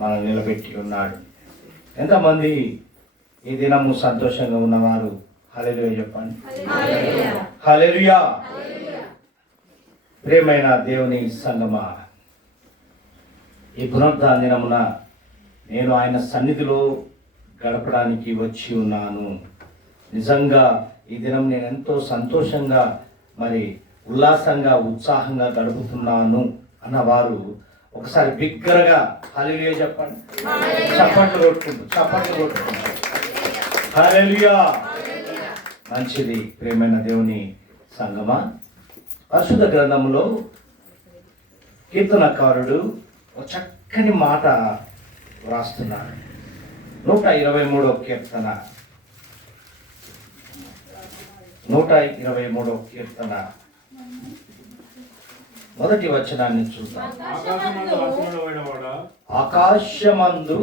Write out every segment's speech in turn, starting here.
మనం నిలబెట్టి ఉన్నాడు. ఎంతమంది ఈ దినము సంతోషంగా ఉన్నవారు హల్లెలూయా చెప్పండి. హల్లెలూయా. ప్రియమైన దేవుని సంగమా, ఈ పునరుద్ధాన దినమున నేను ఆయన సన్నిధిలో గడపడానికి వచ్చి ఉన్నాను. నిజంగా ఈ దినం నేను ఎంతో సంతోషంగా మరి ఉల్లాసంగా ఉత్సాహంగా గడుపుతున్నాను అన్నవారు ఒకసారి బిగ్గరగా హల్లెలూయా చెప్పండి. చప్పట్లు కొట్టుకుంటూ హల్లెలూయా. మంచిది. ప్రియమైన దేవుని సంగమా, పరిశుద్ధ గ్రంథంలో కీర్తనకారుడు ఒక చక్కని మాట వ్రాస్తున్నాడు. 123వ కీర్తన 123వ కీర్తన మొదటి వచనాన్ని చూద్దాం. ఆకాశమందు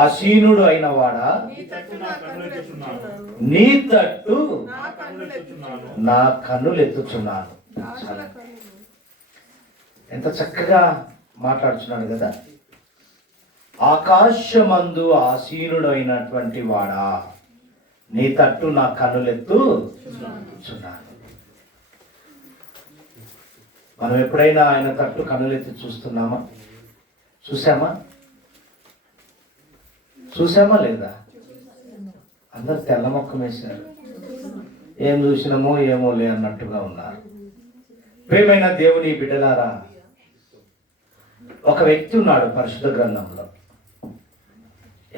ఆసీనుడు అయిన వాడా, నీ తట్టు నా కన్నులెత్తుచున్నాను. ఎంత చక్కగా మాట్లాడుతున్నాడు కదా. ఆకాశమందు ఆసీనుడు అయినటువంటి వాడా, నీ తట్టు నా కన్నులెత్తుచున్నాను. మనం ఎప్పుడైనా ఆయన తట్టు కన్నులెత్తి చూస్తున్నామా? చూసామా లేదా? అందరు తెల్ల మొక్క వేశారు. ఏం చూసినామో ఏమో లే అన్నట్టుగా ఉన్నారు. ప్రియమైన దేవుని బిడ్డలారా, ఒక వ్యక్తి ఉన్నాడు పరిశుద్ధ గ్రంథంలో.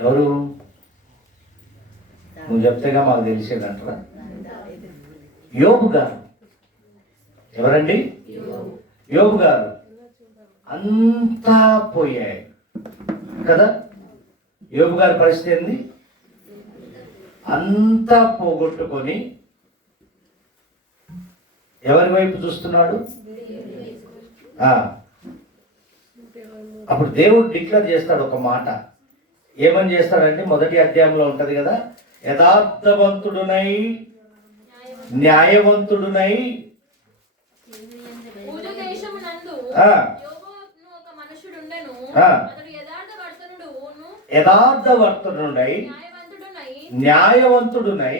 ఎవరు? నువ్వు చెప్తేగా మాకు తెలిసేదంటారా? యోబు గారు. ఎవరండి? యోబు గారు. అంతా పోయాయి కదా. యోబు గారి పరిస్థితి ఏంది? అంతా పోగొట్టుకొని ఎవరి వైపు చూస్తున్నాడు? అప్పుడు దేవుడు డిక్లేర్ చేస్తాడు ఒక మాట. ఏమని చేస్తాడంటే, మొదటి అధ్యాయంలో ఉంటది కదా, యథార్థవంతుడునై న్యాయవంతుడునై యథార్థవర్తనుడై న్యాయవంతుడునై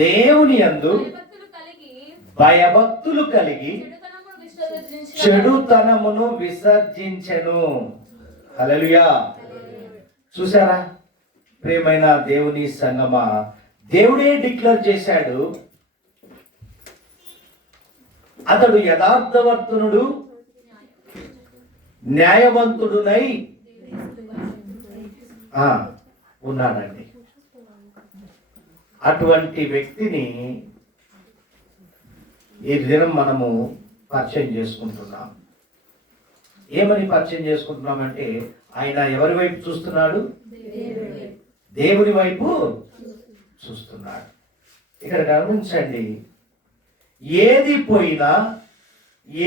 దేవుని యందు భయభక్తులు కలిగి చెడుతనమును విసర్జించెను. హల్లెలూయా. చూసారా ప్రియమైన దేవుని సంగమా, దేవుడే డిక్లేర్ చేశాడు, అతడు యథార్థవర్తనుడు న్యాయవంతుడునై ఉన్నాడండి. అటువంటి వ్యక్తిని ఈ దినం మనము పరిచయం చేసుకుంటున్నాం. ఏమని పరిచయం చేసుకుంటున్నామంటే, ఆయన ఎవరి వైపు చూస్తున్నాడు? దేవుని వైపు చూస్తున్నాడు. ఇక్కడ గమనించండి, ఏది పోయినా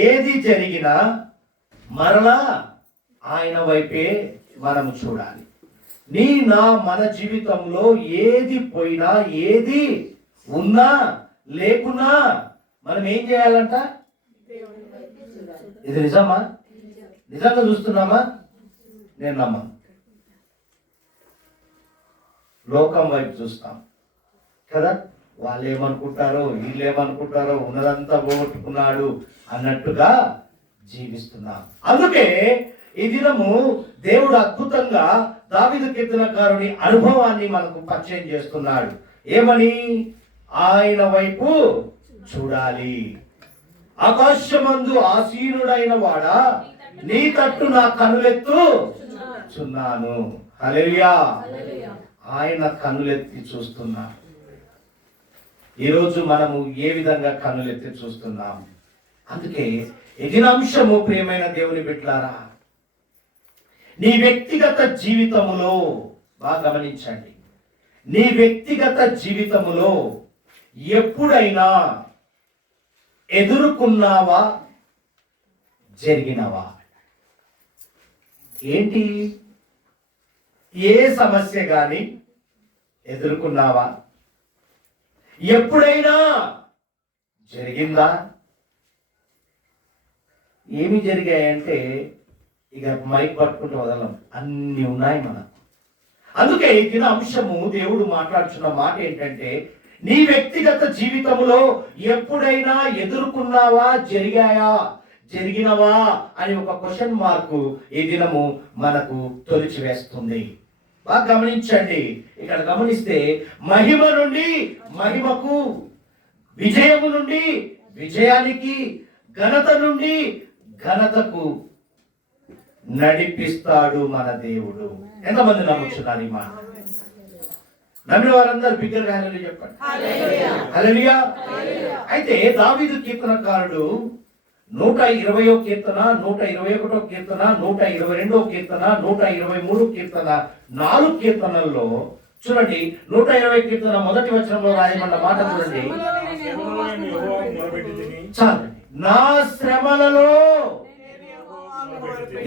ఏది జరిగినా మరలా ఆయన వైపే మనం చూడాలి. మన జీవితంలో ఏది పోయినా ఏది ఉన్నా లేకున్నా మనం ఏం చేయాలంట? ఇది నిజమా? నిజంగా చూస్తున్నామా? నేను నమ్మను. లోకం వైపు చూస్తాం కదా. వాళ్ళు ఏమనుకుంటారో, వీళ్ళు ఏమనుకుంటారో, ఉన్నదంతా పోగొట్టుకున్నాడు అన్నట్టుగా జీవిస్తున్నాం. అందుకే ఈ దినము దేవుడు అద్భుతంగా దావీదు కీర్తనకారుని అనుభవాన్ని మనకు పరిచయం చేస్తున్నాడు. ఏమని? ఆయన వైపు చూడాలి. ఆకాశమందు ఆసీనుడైన వాడా, నీ తట్టు నా కన్నులెత్తుచున్నాను. హల్లెలూయా. ఆయన కన్నులెత్తి చూస్తున్నాడు. ఈరోజు మనము ఏ విధంగా కన్నులెత్తి చూస్తున్నాం? అందుకే ఎదిన అంశము ప్రియమైన దేవుని బిడ్డలారా, నీ వ్యక్తిగత జీవితములో బాగా గమనించండి. నీ వ్యక్తిగత జీవితములో ఎప్పుడైనా ఎదుర్కొన్నావా? జరిగినవా? ఏంటి? ఏ సమస్య గాని ఎదుర్కొన్నావా? ఎప్పుడైనా జరిగిందా? ఏమి జరిగాయంటే, ఇక మైక్ పట్టుకుంటూ వదలం, అన్ని ఉన్నాయి మనకు. అందుకే ఈ దిన అంశము దేవుడు మాట్లాడుతున్న మాట ఏంటంటే, నీ వ్యక్తిగత జీవితంలో ఎప్పుడైనా ఎదుర్కొన్నావా, జరిగినవా అని ఒక క్వశ్చన్ మార్కు ఈ దినము మనకు తొలిచి వేస్తుంది. బాగా గమనించండి. ఇక్కడ గమనిస్తే మహిమ నుండి మహిమకు, విజయము నుండి విజయానికి, ఘనత నుండి ఘనతకు నడిపిస్తాడు మన దేవుడు. ఎంతమంది నమ్ముతున్నారు ఈ మాట? నమ్మిన వారందరూ బిగ్గరగా హల్లెలూయా చెప్పండి. హల్లెలూయా. అయితే దావీదు కీర్తనకారుడు 120వ కీర్తన, 121వ కీర్తన, 122వ కీర్తన, 123వ కీర్తన, 4 కీర్తనల్లో చూడండి, 120వ కీర్తన మొదటి వచనంలో రాయబడిన మాట చూడండి. చాలండి. నా శ్రమలలో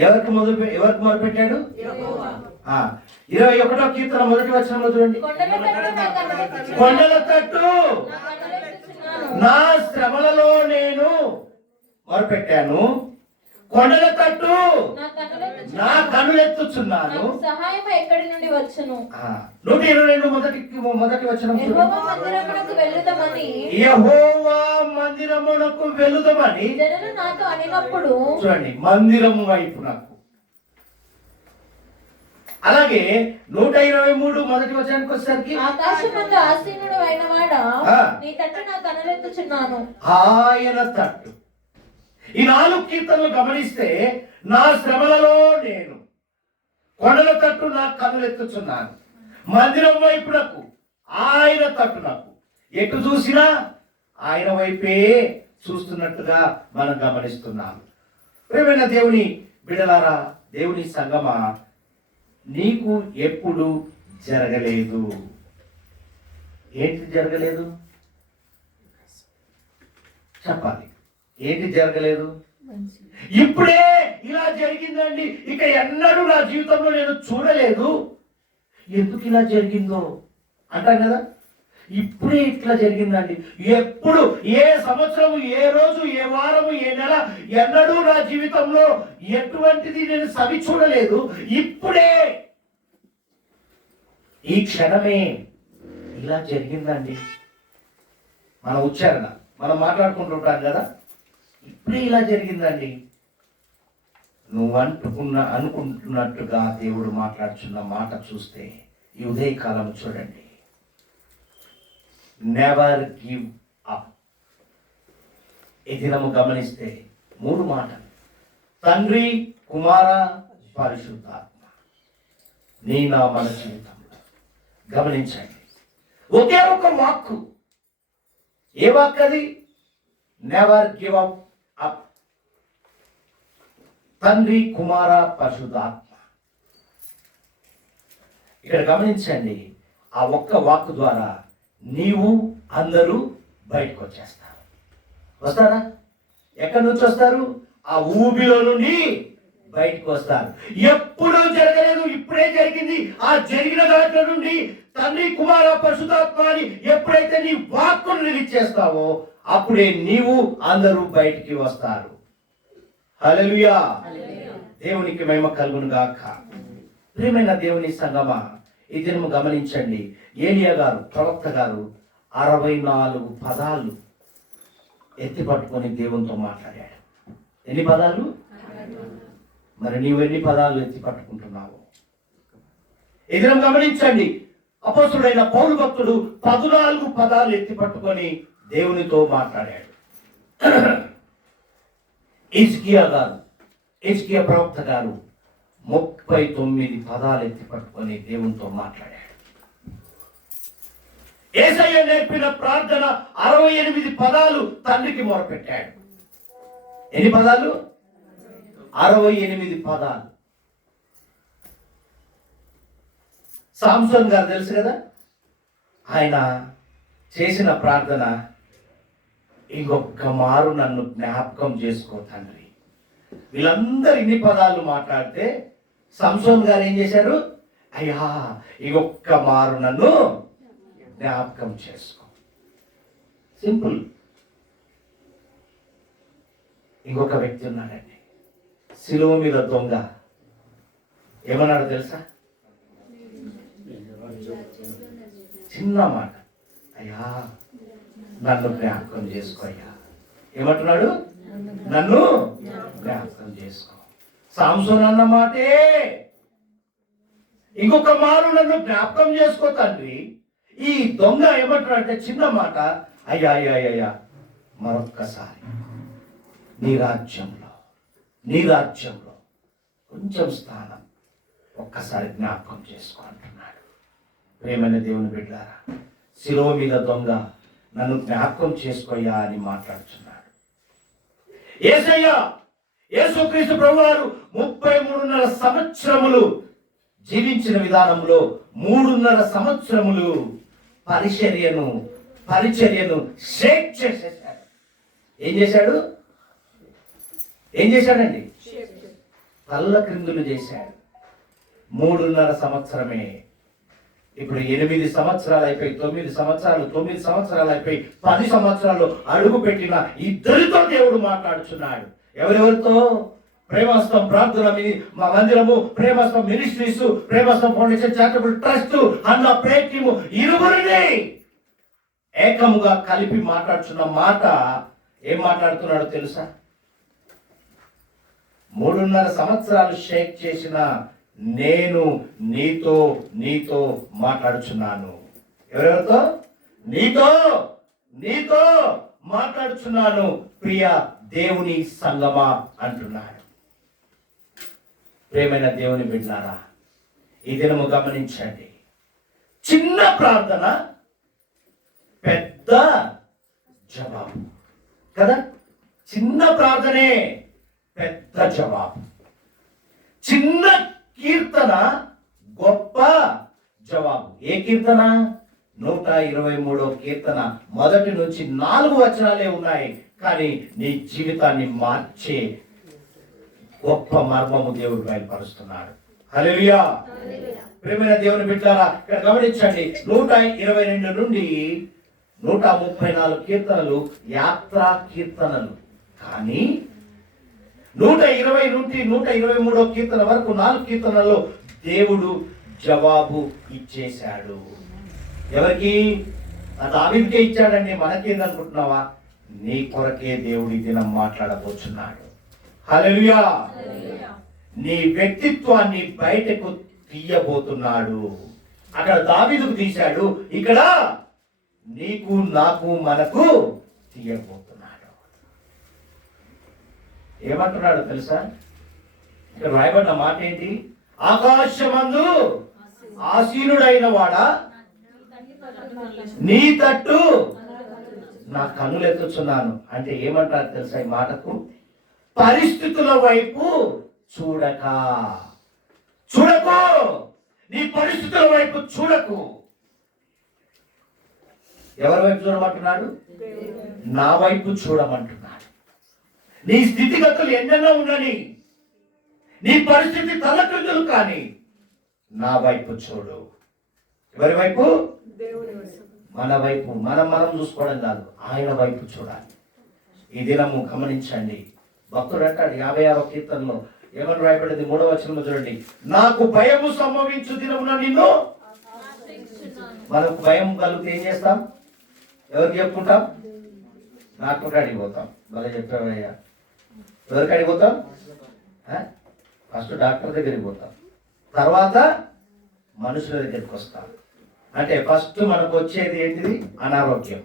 ఎవరికి మొదలుపెట్టాడు? 21వ కీర్తన మొదటి వచనంలో చూడండి. కొండల తట్టు నా శ్రమలలో నేను మొరపెట్టాను, కొండల తట్టు నా కనులెత్తుచున్నాను, సహాయం ఎక్కడి నుండి వచ్చును? 122 మొదటి వచనం. యెహోవా మందిరమునకు వెలుదమని జనులు నాతో అనినప్పుడు, చూడండి, మందిరము వైపు నాకు. అలాగే 123 మొదటి వచనానికి వచ్చేసరికి, ఆకాశమందు ఆసీనుడు అయిన వాడా, నీ తట్టు నా కనులెత్తుచున్నాను. ఆయన తట్టు. ఈ 4 కీర్తనలు గమనిస్తే, నా శ్రమలలో నేను, కొండల తట్టు నా కనులెత్తుచున్నాను, మందిరం వైపు నాకు, ఆయన తట్టు నాకు. ఎటు చూసినా ఆయన వైపే చూస్తున్నట్టుగా మనం గమనిస్తున్నాం. ప్రియమైన దేవుని బిడ్డలారా, దేవుని సంగమా, నీకు ఎప్పుడు జరగలేదు? ఏంటి జరగలేదు? చెప్పాలి. ఏంటి జరగలేదు? ఇప్పుడే ఇలా జరిగిందండి, ఇక ఎన్నడూ నా జీవితంలో నేను చూడలేదు, ఎందుకు ఇలా జరిగిందో అంటాం కదా. ఇప్పుడే ఇట్లా జరిగిందండి, ఎప్పుడు, ఏ సంవత్సరం, ఏ రోజు, ఏ వారము, ఏ నెల, ఎన్నడూ నా జీవితంలో ఎటువంటిది నేను సవి చూడలేదు, ఇప్పుడే ఈ క్షణమే ఇలా జరిగిందండి. మన ఉచ్చారణ మనం మాట్లాడుకుంటుంటాం కదా, ఇప్పుడే ఇలా జరిగిందండి. నువ్వు అనుకుంటున్నట్టుగా దేవుడు మాట్లాడుతున్న మాట చూస్తే ఈ ఉదయకాలం చూడండి, నెవర్ గివ్ అప్. ఈ దినము గమనిస్తే 3 మాటలు: తండ్రి, కుమార, పరిశుద్ధాత్మ. నీ నా మన జీవితంలో గమనించండి, ఒకే ఒక వాక్కు. ఏ వాక్ అది? Never give up. తండ్రి, కుమార, పరిశుద్ధాత్మ. ఇక్కడ గమనించండి, ఆ ఒక్క వాక్కు ద్వారా నీవు అందరూ బయటకు వచ్చేస్తారు. వస్తారా? ఎక్కడి నుంచి వస్తారు? ఆ ఊబిలో నుండి బయటకు వస్తారు. ఎప్పుడూ జరగలేదు, ఇప్పుడే జరిగింది. ఆ జరిగిన దాంట్లో నుండి తండ్రి, కుమార, పరిశుద్ధాత్మ అని ఎప్పుడైతే నీ వాక్కును రిలీజ్ చేస్తావో అప్పుడే నీవు అందరూ బయటికి వస్తారు. హల్లెలూయా. దేవునికి మహిమ కలుగును గాక. ప్రియమైన దేవుని సంగమా, ఈ దినము గమనించండి, ఏలియా గారు, ప్రవక్త గారు 64 పదాలు ఎత్తి పట్టుకొని దేవునితో మాట్లాడాడు. ఎన్ని పదాలు? మరి నీవు ఎన్ని పదాలు ఎత్తి పట్టుకుంటున్నావు? ఈ దినం గమనించండి, అపోస్తుడైన పౌలు భక్తుడు 14 పదాలు ఎత్తి పట్టుకొని దేవునితో మాట్లాడాడు. హిజ్కియా ప్రవక్త గారు 39 పదాలు ఎత్తి పట్టుకొని దేవునితో మాట్లాడాడు. యేసయ్య నేర్పిన ప్రార్థన 68 పదాలు తండ్రికి మొరపెట్టాడు. ఎన్ని పదాలు? 68 పదాలు. సాంసన్ గారు తెలుసు కదా, ఆయన చేసిన ప్రార్థన, ఇంకొక మారు నన్ను జ్ఞాపకం చేసుకో తండ్రి. వీళ్ళందరూ ఇన్ని పదాలు మాట్లాడితే సంసోన్ గారు ఏం చేశారు? అయ్యా, ఇంకొక మారు నన్ను జ్ఞాపకం చేసుకో. సింపుల్. ఇంకొక వ్యక్తి ఉన్నాడండి, శిలువ మీద దొంగ. ఏమన్నాడు తెలుసా? చిన్న మాట, అయ్యా నన్ను జ్ఞాపకం చేసుకో అయ్యా. ఏమంటున్నాడు? నన్ను జ్ఞాపకం చేసుకో. సాంసోన్ అన్న మాటే, ఇంకొక మారు నన్ను జ్ఞాపకం చేసుకో తండ్రి. ఈ దొంగ ఏమంటున్నాడంటే చిన్న మాట, అయ్యా అయ్యా అయ్యా మరొక్కసారి నీ రాజ్యంలో కొంచెం స్థానం ఒక్కసారి జ్ఞాపకం చేసుకో అంటున్నాడు. ప్రేమైన దేవుని బిడ్డలారా, శిలువ మీద దొంగ నన్ను జ్ఞాపకం చేసుకోయ్యా అని మాట్లాడుతున్నాడు. యేసయ్య యేసుక్రీస్తు ప్రభువారు 33.5 సంవత్సరములు జీవించిన విధానంలో 3.5 సంవత్సరములు పరిచర్యను షేక్ చేసేసాడు. ఏం చేశాడండి? తల్ల క్రిందులు చేశాడు. 3.5 సంవత్సరమే. ఇప్పుడు 8 సంవత్సరాలు అయిపోయి 9 సంవత్సరాలు అయిపోయి 10 సంవత్సరాలు అడుగు పెట్టిన ఇద్దరితో దేవుడు మాట్లాడుచున్నాడు. ఎవరెవరితో? ప్రేమస్తం ప్రార్థన మా మందిరము, ప్రేమస్తం మినిస్ట్రీస్, ప్రేమస్తం ఫౌండేషన్ చారిటబుల్ ట్రస్ట్ అన్న ప్రేయర్ టీము ఇరువురిని ఏకముగా కలిపి మాట్లాడుతున్న మాట. ఏం మాట్లాడుతున్నాడో తెలుసా? 3.5 సంవత్సరాలు షేక్ చేసిన నేను నీతో మాట్లాడుచున్నాను. ఎవరెవరితో? నీతో మాట్లాడుచున్నాను ప్రియ దేవుని సంగమా అంటున్నాడు. ప్రేమైన దేవుని బిడ్డలారా, ఈ దినము గమనించండి. చిన్న ప్రార్థన పెద్ద జవాబు కదా. చిన్న ప్రార్థనే పెద్ద జవాబు. చిన్న కీర్తన గొప్ప జవాబు. ఏ కీర్తన? 123వ కీర్తన 1 నుంచి 4 వచనాలే ఉన్నాయి, కానీ నీ జీవితాన్ని మార్చే గొప్ప మర్మము దేవుడు బయలుపరుస్తున్నాడు. హల్లెలూయా. ప్రేమైన దేవుని బిడ్డలారా, ఇక్కడ గమనించండి. 122 నుండి 134 కీర్తనలు యాత్రా కీర్తనలు, కానీ 120 నుండి 123వ కీర్తన వరకు 4 కీర్తనల్లో దేవుడు జవాబు ఇచ్చేశాడు. ఎవరికి? దావీదుకే ఇచ్చాడండి. మనకేందనుకుంటున్నావా? నీ కొరకే దేవుడి దినం మాట్లాడబోచున్నాడు. హల్లెలూయా. నీ వ్యక్తిత్వాన్ని బయటకు తీయబోతున్నాడు. అక్కడ దావీదుకు తీశాడు, ఇక్కడ నీకు నాకు మనకు తీయబోతున్నాడు. ఏమంటున్నాడు తెలుసా? ఇక్కడ రాయబడిన మాట ఏంటి? ఆకాశమందు ఆసీనుడైన వాడా, నీ తట్టు నా కన్నులు ఎత్తుచున్నాను. అంటే ఏమంటారు తెలుసా ఈ మాటకు? పరిస్థితుల వైపు చూడకు. నీ పరిస్థితుల వైపు చూడకు. ఎవరి వైపు చూడమంటున్నాడు? నా వైపు చూడమంటున్నాడు. నీ స్థితిగతులు ఎన్నెన్నో ఉండని, నీ పరిస్థితి తలక్రిందులు కానీ నా వైపు చూడు. ఎవరి వైపు? మన వైపు. మనం చూసుకోవడం కాదు, ఆయన వైపు చూడాలి. ఈ దినము గమనించండి. భక్తుడు అంటాడు 56వ కీర్తనలో ఏమని రాయబడింది? 3వ వచనం చూడండి. నాకు భయము సంభవించు దినమున నిన్ను. మనకు భయం కలిగితే ఏం చేస్తాం? ఎవరికి చెప్పుకుంటాం? డాక్టర్ కాడికి పోతాం. భలే చెప్పావయ్యా. ఎవరికి కాడికి పోతాం? ఫస్ట్ డాక్టర్ దగ్గరికి పోతాం, తర్వాత మనుషుల దగ్గరికి వస్తాం. అంటే ఫస్ట్ మనకు వచ్చేది ఏంటిది? అనారోగ్యం.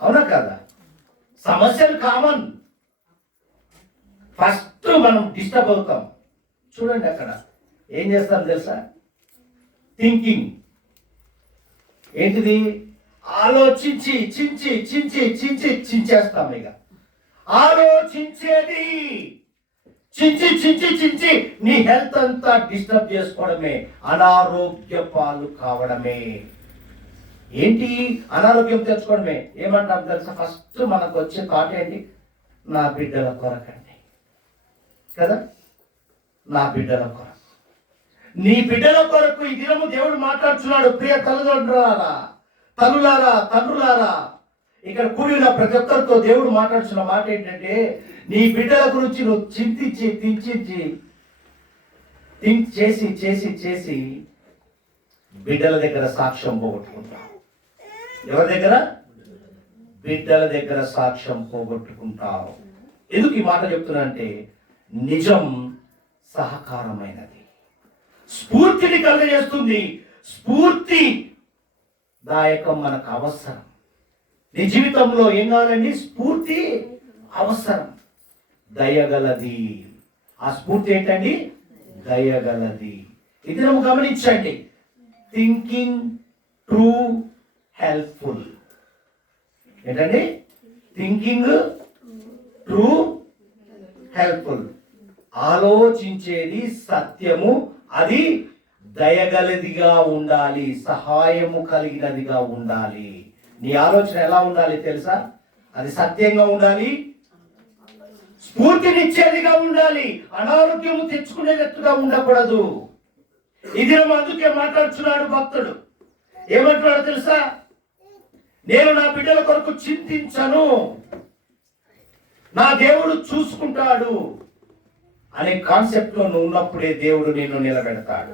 అవునా కాదా? సమస్యలు కామన్. ఫస్ట్ మనం డిస్టర్బ్ అవుతాం. చూడండి అక్కడ ఏం చేస్తాం తెలుసా? థింకింగ్. ఏంటిది? ఆలోచించి చించేస్తాం. ఇక ఆలోచించేది చించి నీ హెల్త్ అంతా డిస్టర్బ్ చేసుకోవడమే, అనారోగ్య పాలు కావడమే. ఏంటి? అనారోగ్యం తెచ్చుకోవడమే. ఏమంటాం తెలుసా? ఫస్ట్ మనకు వచ్చే థాట్ ఏంటి? నా బిడ్డల కొరకండి కదా. నా బిడ్డల కొరకు, నీ బిడ్డల కొరకు ఈ దినము దేవుడు మాట్లాడుతున్నాడు. ప్రియ తండ్రులారా, ఇక్కడ కూడిన ప్రతి ఒక్కరితో దేవుడు మాట్లాడుతున్న మాట ఏంటంటే, నీ బిడ్డల గురించి నువ్వు చింతించి థింక్ చేసి చేసి చేసి బిడ్డల దగ్గర సాక్ష్యం పోగొట్టుకుంటాం. ఎవరి దగ్గర? బిడ్డల దగ్గర సాక్ష్యం పోగొట్టుకుంటాం. ఎందుకు ఈ మాట చెప్తున్నా అంటే, నిజం సహకారమైనది, స్ఫూర్తిని కలుగజేస్తుంది. స్ఫూర్తి దాయకం మనకు అవసరం. నీ జీవితంలో ఏం కావాలండి? స్ఫూర్తి అవసరం. దయగలది. ఆ స్ఫూర్తి ఏంటండి? దయగలది. ఇది మనం గమనించండి. Thinking true helpful. ఏంటండి? Thinking true helpful. ఆలోచించేది సత్యము, అది దయగలదిగా ఉండాలి, సహాయము కలిగినదిగా ఉండాలి. నీ ఆలోచన ఎలా ఉండాలి తెలుసా? అది సత్యంగా ఉండాలి, స్ఫూర్తినిచ్చేదిగా ఉండాలి, అనారోగ్యము తెచ్చుకునేటట్టుగా ఉండకూడదు. ఇది అందుకే మాట్లాడుతున్నాడు భక్తుడు. ఏమంటున్నాడు తెలుసా? నేను నా బిడ్డల కొరకు చింతించను, నా దేవుడు చూసుకుంటాడు అనే కాన్సెప్ట్ లో నువ్వు ఉన్నప్పుడే దేవుడు నిన్ను నిలబెడతాడు.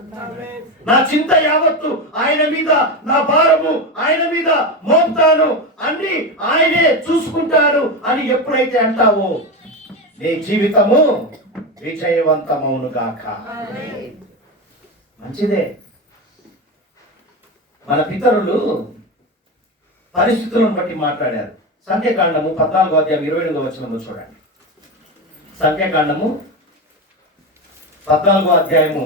నా చింత యావత్తు ఆయన మీద, నా భారము ఆయన మీద మోపుతాను, అన్ని ఆయనే చూసుకుంటాడు అని ఎప్పుడైతే అంటావో నీ జీవితము విజయవంతమవును గాక. మంచిదే. మన పితరులు పరిస్థితులను బట్టి మాట్లాడారు. సంఖ్యాకాండము 14వ అధ్యాయం 28వ వచనంలో చూడండి. సంఖ్యాకాండము 14వ అధ్యాయము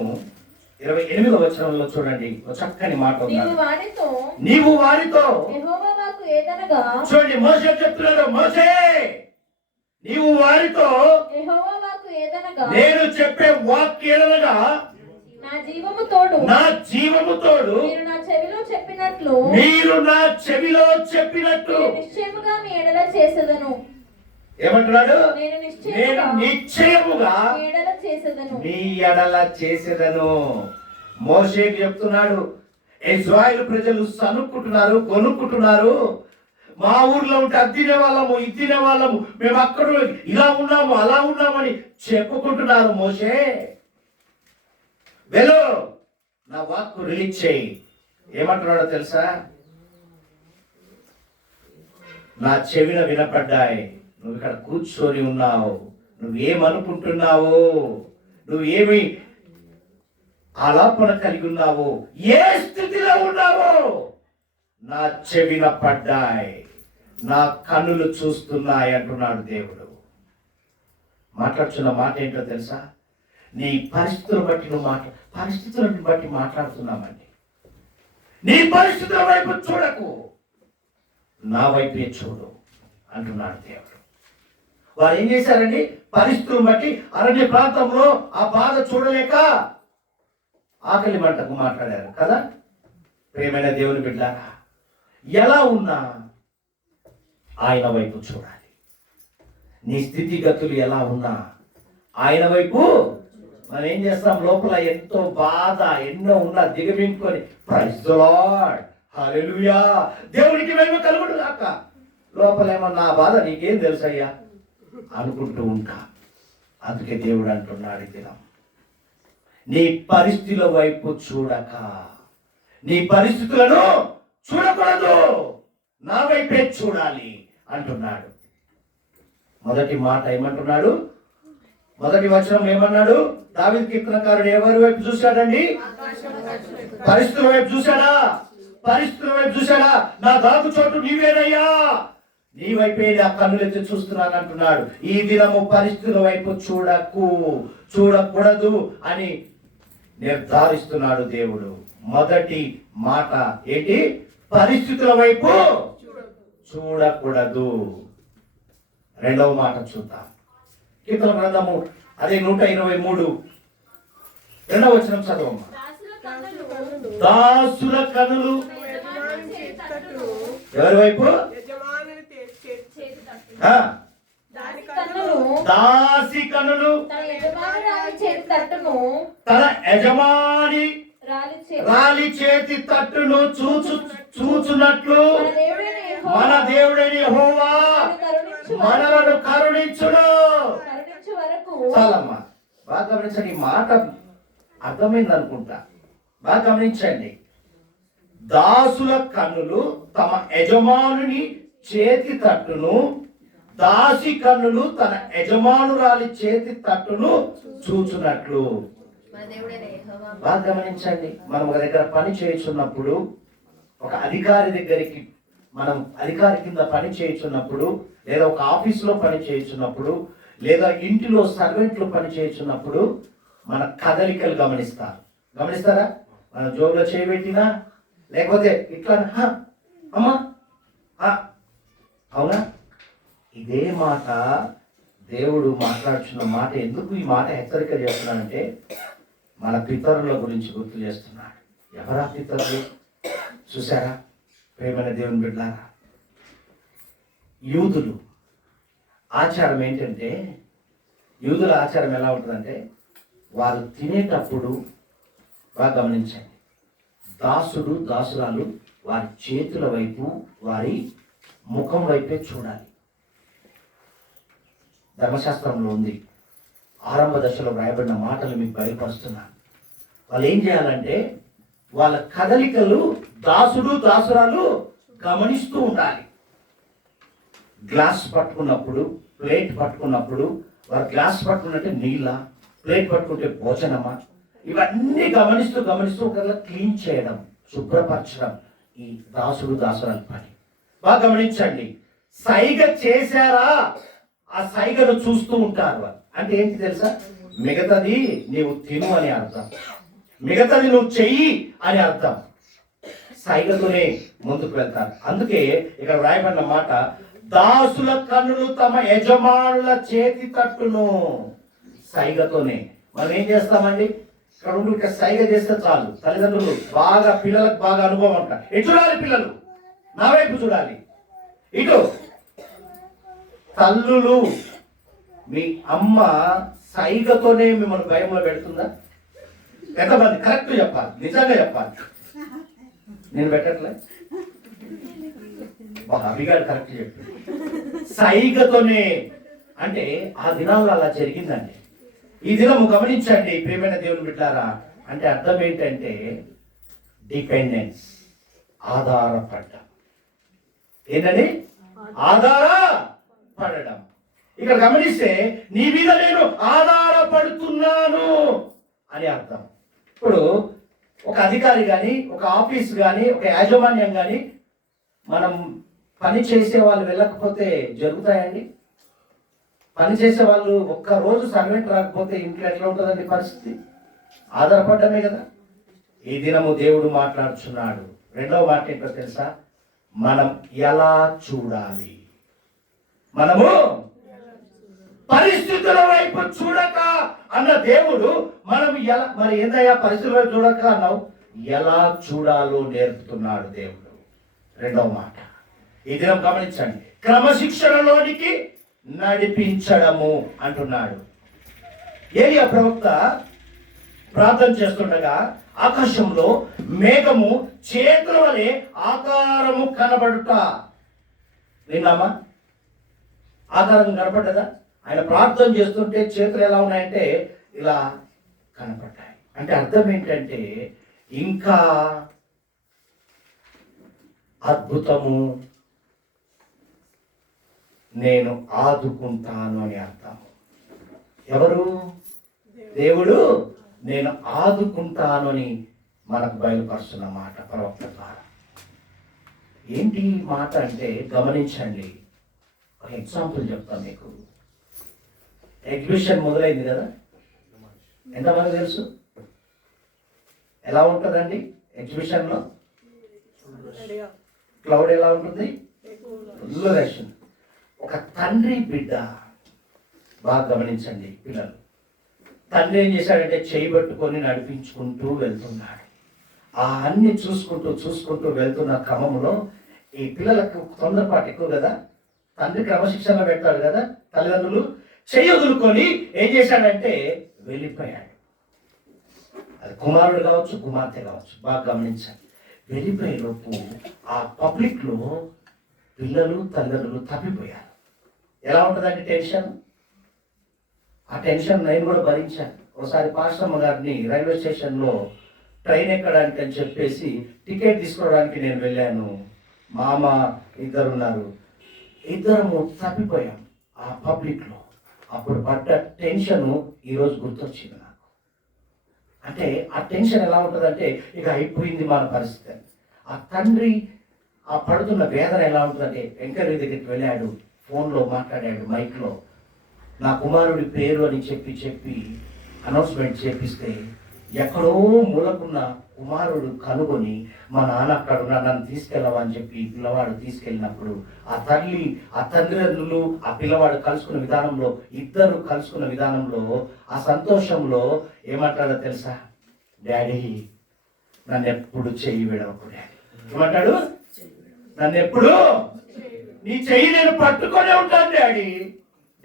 28వ వచనంలో చూడండి. ఒక చక్కని మాట ఉంది. నీవు వారితో చూడండి, మోషే చెప్తున్నాడు, మోషే నీవు వారితో నేను చెప్పే వాక్యేదనగా నా జీవము తోడు మీరు నా చెవిలో చెప్పినట్టు నిశ్చయముగా మీ ఎడల చేసేదను. ఏమంటున్నాడు? నేను నిశ్చయముగా మీ ఎడల చేసేదను. మోషేకి చెప్తున్నాడు, ఇశ్రాయేలు ప్రజలు సనుక్కుంటున్నారు, కొనుక్కుంటున్నారు. మా ఊర్లో ఉంటే అది తినే వాళ్ళము, ఇది తినే వాళ్ళము, మేము అక్కడ ఇలా ఉన్నాము అలా ఉన్నామని చెప్పుకుంటున్నారు. మోషే వెళ్ళు, నా వాక్కు రిలీజ్ చేయి. ఏమంటున్నాడో తెలుసా? నా చెవిన వినపడ్డాయి, నువ్వు ఇక్కడ కూర్చొని ఉన్నావు, నువ్వేమనుకుంటున్నావు, నువ్వేమి ఆలాపన కలిగి ఉన్నావు, ఏ స్థితిలో ఉన్నావో నా చెవిన పడ్డాయి, నా కన్నులు చూస్తున్నాయి అంటున్నాడు దేవుడు. మాట్లాడుతున్న మాట ఏంటో తెలుసా? నీ పరిస్థితులను బట్టి పరిస్థితులను బట్టి మాట్లాడుతున్నామండి. నీ పరిస్థితుల వైపు చూడకు, నా వైపే చూడు అంటున్నాడు దేవుడు. వారు ఏం చేశారండి? పరిస్థితులను బట్టి అరణ్య ప్రాంతంలో ఆ బాధ చూడలేక ఆకలి మంటకు మాట్లాడారు కదా. ప్రియమైన దేవుని బిడ్డలారా, ఎలా ఉన్నా ఆయన వైపు చూడాలి. నీ స్థితిగతులు ఎలా ఉన్నా ఆయన వైపు. మనం ఏం చేస్తాం? లోపల ఎంతో బాధ ఎన్నో ఉన్నా దిగమింగుకొని ప్రైజ్ ది లార్డ్, హల్లెలూయా, దేవునికి మహిమ కలుగును గాక, లోపలేమో నా బాధ నీకేం తెలుసయ్యా అనుకుంటూ ఉంటా. అందుకే దేవుడు అంటున్నాడు, దినం నీ పరిస్థితుల వైపు చూడక, నీ పరిస్థితులను చూడకూడదు, నా వైపే చూడాలి అంటున్నాడు. మొదటి మాట ఏమంటున్నాడు? మొదటి వచనం ఏమన్నాడు? దావీదు కీర్తనకారుడు ఎవరి వైపు చూశాడండి? పరిస్థితుల వైపు చూశాడా? పరిస్థితుల వైపు చూశాడా? నా దాగు చోటు నీవేనయ్యా, నీ వైపే నా కన్నులెత్తి చూస్తున్నాను అంటున్నాడు. ఈ దినము పరిస్థితుల వైపు చూడకూడదు అని నిర్ధారిస్తున్నాడు దేవుడు. మొదటి మాట ఏంటి? పరిస్థితుల వైపు చూడకూడదు. రెండవ మాట చూద్దాం. కీర్తన గ్రంథము అదే 123 రెండవ వచనం చదవమ్మా. దాసుల కన్నులు ఎవరి వైపు? దాసి కన్నులు తన యజమాని రాలి చేతి తట్టును చూచున్నట్లు మన దేవుడైన యెహోవా మనలను కరుణించును. చాలమ్మా, బాగా గమనించండి. ఈ మాట అర్థమైంది అనుకుంటా. బాగా గమనించండి. దాసుల కన్నులు తమ యజమానుని చేతి తట్టును, దాసి కన్నులు తన యజమానురాలి చేతి తట్టును చూచున్నట్లు. బాగా గమనించండి. మనం ఒక దగ్గర పని చేయుచున్నప్పుడు, ఒక అధికారి దగ్గరికి మనం అధికారి కింద పని చేయుచున్నప్పుడు, లేదా ఒక ఆఫీసులో పని చేయుచున్నప్పుడు, లేదా ఇంటిలో సర్వెంట్లు పని చేయుచున్నప్పుడు మన కదలికలు గమనిస్తారా? మన జోబులో చేయబెట్టినా, లేకపోతే ఇట్లా అమ్మా అవునా? ఇదే మాట దేవుడు మాట్లాడుతున్న మాట. ఎందుకు ఈ మాట హెచ్చరిక చేస్తున్నాడంటే, మన పితరుల గురించి గుర్తు చేస్తున్నాడు. ఎవరా పితరులు? చూసారా ప్రేమైన దేవుని బిడ్డలారా? యూదులు ఆచారం ఏంటంటే, యూదుల ఆచారం ఎలా ఉంటుందంటే, వారు తినేటప్పుడు బాగా గమనించండి, దాసుడు దాసురాలు వారి చేతుల వైపు, వారి ముఖం వైపే చూడాలి. ధర్మశాస్త్రంలో ఉంది. ఆరంభ దశలో వ్రాయబడిన మాటలు మీకు బయలుపరుస్తున్నాను. వాళ్ళు ఏం చేయాలంటే, వాళ్ళ కదలికలు దాసుడు దాసురాలు గమనిస్తూ ఉండాలి. గ్లాస్ పట్టుకున్నప్పుడు, ప్లేట్ పట్టుకున్నప్పుడు, వారు గ్లాస్ పట్టుకున్నట్టే నీళ్ళ, ప్లేట్ పట్టుకుంటే భోజనమా, ఇవన్నీ గమనిస్తూ ఒకవేళ క్లీన్ చేయడం, శుభ్రపరచడం ఈ దాసుడు దాసురాల పని. బాగా గమనించండి. సైగ చేశారా, ఆ సైగను చూస్తూ ఉంటారు. అంటే ఏంటి తెలుసా? మిగతాది నీవు తిను అని అర్థం, మిగతాది నువ్వు చెయ్యి అని అర్థం. సైగతోనే ముందుకు వెళ్తారు. అందుకే ఇక్కడ రాయబడిన మాట, దాసుల కన్నులు తమ యజమానుల చేతి తట్టును. సైగతోనే. మనం ఏం చేస్తామండి? ఇక్కడ సైగ చేస్తే చాలు. తల్లిదండ్రులు బాగా, పిల్లలకు బాగా అనుభవం ఉంటారు. ఎటు చూడాలి పిల్లలు? నా వైపు చూడాలి. ఇటు తల్లులు, మీ అమ్మ సైగతోనే మిమ్మల్ని భయంలో పెడుతుందా? ఎంతమంది కరెక్ట్ చెప్పాలి, నిజంగా చెప్పాలి. నేను పెట్టట్లే, అభిగాడు కరెక్ట్ చెప్పి. సైగతోనే అంటే ఆ దినాల్లో అలా జరిగిందండి. ఈ దినము గమనించండి ప్రియమైన దేవుని బిడ్డారా. అంటే అర్థం ఏంటంటే, డిపెండెన్స్, ఆధారపడ్డం. ఏంటండి? ఆధారపడడం. ఇక్కడ గమనిస్తే, నీ మీద నేను ఆధారపడుతున్నాను అని అర్థం. ఇప్పుడు ఒక అధికారి కానీ, ఒక ఆఫీస్ కానీ, ఒక యాజమాన్యం కానీ, మనం పని చేసే వాళ్ళు వెళ్ళకపోతే జరుగుతాయండి? పని చేసే వాళ్ళు ఒక్కరోజు సర్వెంట్ రాకపోతే ఇంట్లో ఎట్లా ఉంటుందండి పరిస్థితి? ఆధారపడ్డమే కదా. ఈ దినము దేవుడు మాట్లాడుచున్నాడు. రెండవ మాట ఏంటో తెలుసా? మనం ఎలా చూడాలి? మనము పరిస్థితుల వైపు చూడక అన్న దేవుడు, మనం ఎలా, మరి ఏందయ్యా పరిస్థితుల వైపు చూడక అన్నావు? ఎలా చూడాలో నేర్పుతున్నాడు దేవుడు. రెండవ మాట ఈ దినం గమనించండి. క్రమశిక్షణలోనికి నడిపించడము అంటున్నాడు. ఏలియా ప్రవక్త ప్రార్థన చేస్తుండగా ఆకాశంలో మేఘము చేతుల వలె ఆకారము కనబడుట. విన్నామా? ఆకారం కనపడ్డదా? ఆయన ప్రార్థన చేస్తుంటే చేతులు ఎలా ఉన్నాయంటే ఇలా కనపడ్డాయి. అంటే అర్థం ఏంటంటే, ఇంకా అద్భుతము, నేను ఆదుకుంటాను అని అర్థం. ఎవరు? దేవుడు నేను ఆదుకుంటాను అని మనకు బయలుపరుస్తున్న మాట ప్రవక్త ద్వారా. ఏంటి మాట అంటే గమనించండి. ఒక ఎగ్జాంపుల్ చెప్తాను మీకు. ఎగ్జిబిషన్ మొదలైంది కదా, ఎంతమంది తెలుసు? ఎలా ఉంటుందండి ఎగ్జిబిషన్లో? క్లౌడ్ ఎలా ఉంటుంది? Full rush. ఒక తండ్రి బిడ్డ, బాగా గమనించండి పిల్లలు. తండ్రి ఏం చేశాడంటే చేయబట్టుకొని నడిపించుకుంటూ వెళ్తున్నాడు. ఆ అన్ని చూసుకుంటూ వెళ్తున్న క్రమంలో ఈ పిల్లలకు తొందరపాటు ఎక్కువ కదా. తండ్రి క్రమశిక్షణ పెట్టాడు కదా. తల్లిదండ్రులు చెయ్యి వదులుకొని ఏం చేశాడంటే వెళ్ళిపోయాడు. అది కుమారుడు కావచ్చు, కుమార్తె కావచ్చు. బాగా గమనించండి. వెళ్ళిపోయే లోపు ఆ పబ్లిక్లో పిల్లలు తల్లిదండ్రులు తప్పిపోయారు. ఎలా ఉంటుందండి టెన్షన్? ఆ టెన్షన్ నేను కూడా భరించాను. ఒకసారి పాస్టమ్మ గారిని రైల్వే స్టేషన్లో ట్రైన్ ఎక్కడానికి అని చెప్పేసి టికెట్ తీసుకోవడానికి నేను వెళ్ళాను. మా అమ్మ ఇద్దరు ఉన్నారు, ఇద్దరము తప్పిపోయాం ఆ పబ్లిక్లో. అప్పుడు పడ్డ టెన్షన్ ఈరోజు గుర్తొచ్చింది నాకు. అంటే ఆ టెన్షన్ ఎలా ఉంటుందంటే ఇక అయిపోయింది మన పరిస్థితి. ఆ తండ్రి ఆ పడుతున్న వేదన ఎలా ఉంటుందంటే వెంకయ్య దగ్గరికి వెళ్ళాడు, ఫోన్లో మాట్లాడాడు, మైక్లో నా కుమారుడి పేరు అని చెప్పి అనౌన్స్మెంట్ చేపిస్తే ఎక్కడో మూలకున్న కుమారుడు కనుగొని మా నాన్న అక్కడ ఉన్నా, నన్ను తీసుకెళ్ళవా అని చెప్పి పిల్లవాడు తీసుకెళ్ళినప్పుడు ఆ తల్లి ఆ తండ్రులు ఆ పిల్లవాడు కలుసుకున్న విధానంలో, ఇద్దరు కలుసుకున్న విధానంలో ఆ సంతోషంలో ఏమంటాడో తెలుసా? డాడీ నన్ను ఎప్పుడు చెయ్యి విడవకు డాడీ. ఏమంటాడు? నన్ను ఎప్పుడు నీ చెయ్యి నేను పట్టుకొనే ఉంటాను డాడీ.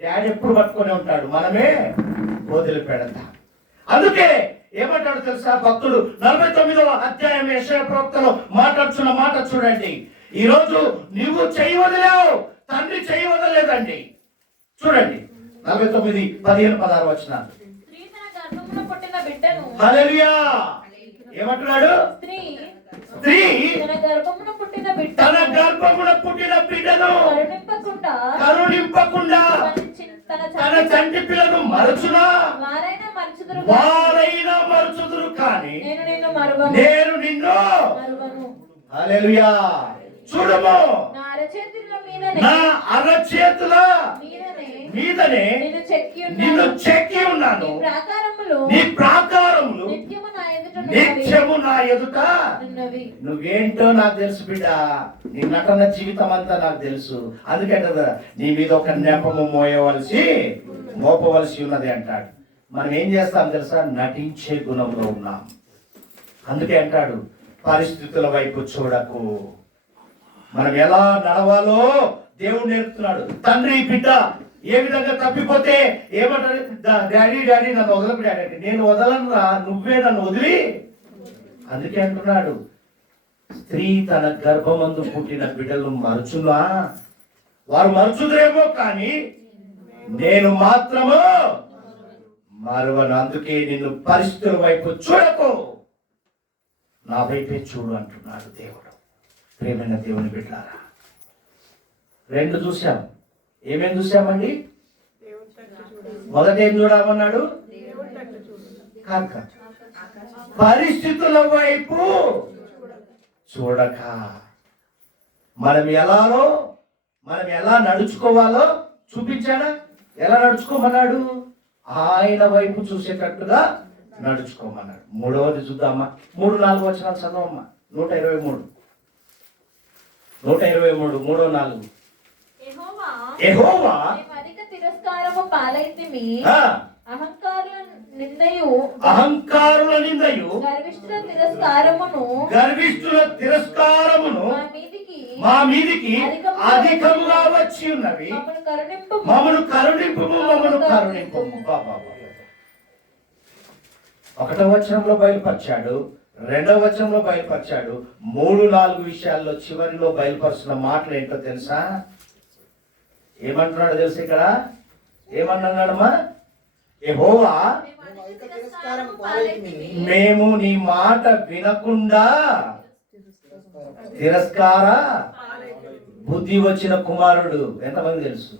డాడీ ఎప్పుడు పట్టుకొనే ఉంటాడు, మనమే వదిలి పెడతాం. అందుకే ఏమంటాడు తెలుసా భక్తుడు? 49వ అధ్యాయం యెషయా ప్రవక్తలో మాట్లాడుతున్న మాట చూడండి. ఈరోజు నువ్వు చెయ్యి వదిలేవు, తండ్రి చెయ్యి వదలేదండి. చూడండి 49:15-16 వచనాలు. స్త్రీ తన గర్భమున పుట్టిన బిడ్డను, హల్లెలూయా, ఏమంటున్నాడు? స్త్రీ తన గర్భమున పుట్టిన బిడ్డను కరుణింపకుండా తన చంటి పిల్లను మరచునా? వారైనా మరచుదురు కానీ నేను నిన్ను హల్లెలూయా. చూడము, నా అరచేతుల మీదనే నిన్ను చెక్కి ఉన్నాను, నీ ప్రాకారములు నిత్యము నా ఎదుట. నువ్వేంటో నాకు తెలుసు బిడ్డ, నీ నటన జీవితం అంతా నాకు తెలుసు. అందుకే కదా నీ మీద ఒక నెపము మోపవలసి ఉన్నది అంటాడు. మనం ఏం చేస్తాం తెలుసా? నటించే గుణంలో ఉన్నాం. అందుకే అంటాడు పరిస్థితుల వైపు చూడకు. మనం ఎలా నడవాలో దేవుడు నేర్పుతున్నాడు. తండ్రి బిడ్డ ఏ విధంగా తప్పిపోతే ఏమంటారు? డాడీ డాడీ నన్ను వదలకు డాడీ అంటే, నేను వదలను రా, నువ్వే నన్ను వదిలి. అందుకే అంటున్నాడు స్త్రీ తన గర్భమందు పుట్టిన బిడ్డలను మరచునా? వారు మరచుదురేమో కానీ నేను మాత్రము మరవను. అందుకే నిన్ను పరిస్థితుల వైపు చూడకు, నా వైపే చూడు అంటున్నాడు దేవుడు. ప్రేమైన దేవుని బిడ్డలారా, రెండు చూసాం. ఏమేం చూసామండి? మొదట ఏం చూడమన్నాడు? కాక పరిస్థితుల వైపు చూడక మనం ఎలా నడుచుకోవాలో చూపించాడా? ఎలా నడుచుకోమన్నాడు? ఆయన వైపు చూసేటట్టుగా నడుచుకోమన్నాడు. మూడవది చూద్దామా? 3-4 వచనాలు చదవమ్మా. 123 3-4. యెహోవా అహంకారుల నిందయు గర్విష్ఠుల తిరస్కారమును మా మీదికి అధికముగా వచ్చి ఉన్నవి. మమ్మను కరుణింపు. 1వ వచనంలో బయలుపరిచాడు, 2వ వచనంలో బయలుపరిచాడు, 3-4 విషయాల్లో చివరిలో బయలుపరుస్తున్న మాటలు ఏంటో తెలుసా? ఏమంటున్నాడు తెలుసు? ఇక్కడ ఏమన్నాడమ్మా? యెహోవా మేము నీ మాట వినకుండా తిరస్కార బుద్ధి వచ్చిన కుమారుడు. ఎంతమంది తెలుసు?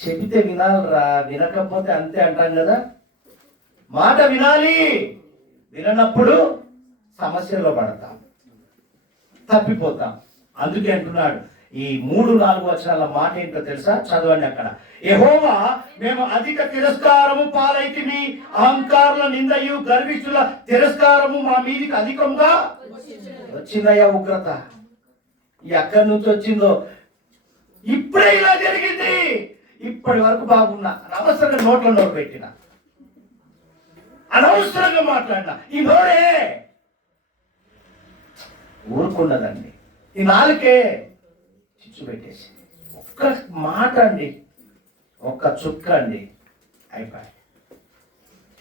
చెబితే వినాలిరా, వినకపోతే అంతే అంటాం కదా. మాట వినాలి, విననప్పుడు సమస్యలో పడతాం, తప్పిపోతాం. అందుకే అంటున్నాడు ఈ 3-4 వచనాల మాట ఏంటో తెలుసా? చదవండి అక్కడ. యెహోవా మేము అధిక తిరస్కారము పాలైతిమి, అహంకారుల నిందయు గర్విష్ఠుల తిరస్కారము మా మీదికి అధికంగా వచ్చిందయ్యా. ఉగ్రత ఎక్కడి నుంచి వచ్చిందో, ఇప్పుడే ఇలా జరిగింది, ఇప్పటి వరకు బాగున్నా, అనవసరంగా నోట్లో పెట్టిన, అనవసరంగా మాట్లాడినా, ఈ నోరే ఊరుకున్నదండి, ఈ నాలుకే చిచ్చు పెట్టేసి. ఒక్క మాట అండి, ఒక్క చుక్క అండి, అయిపోయి.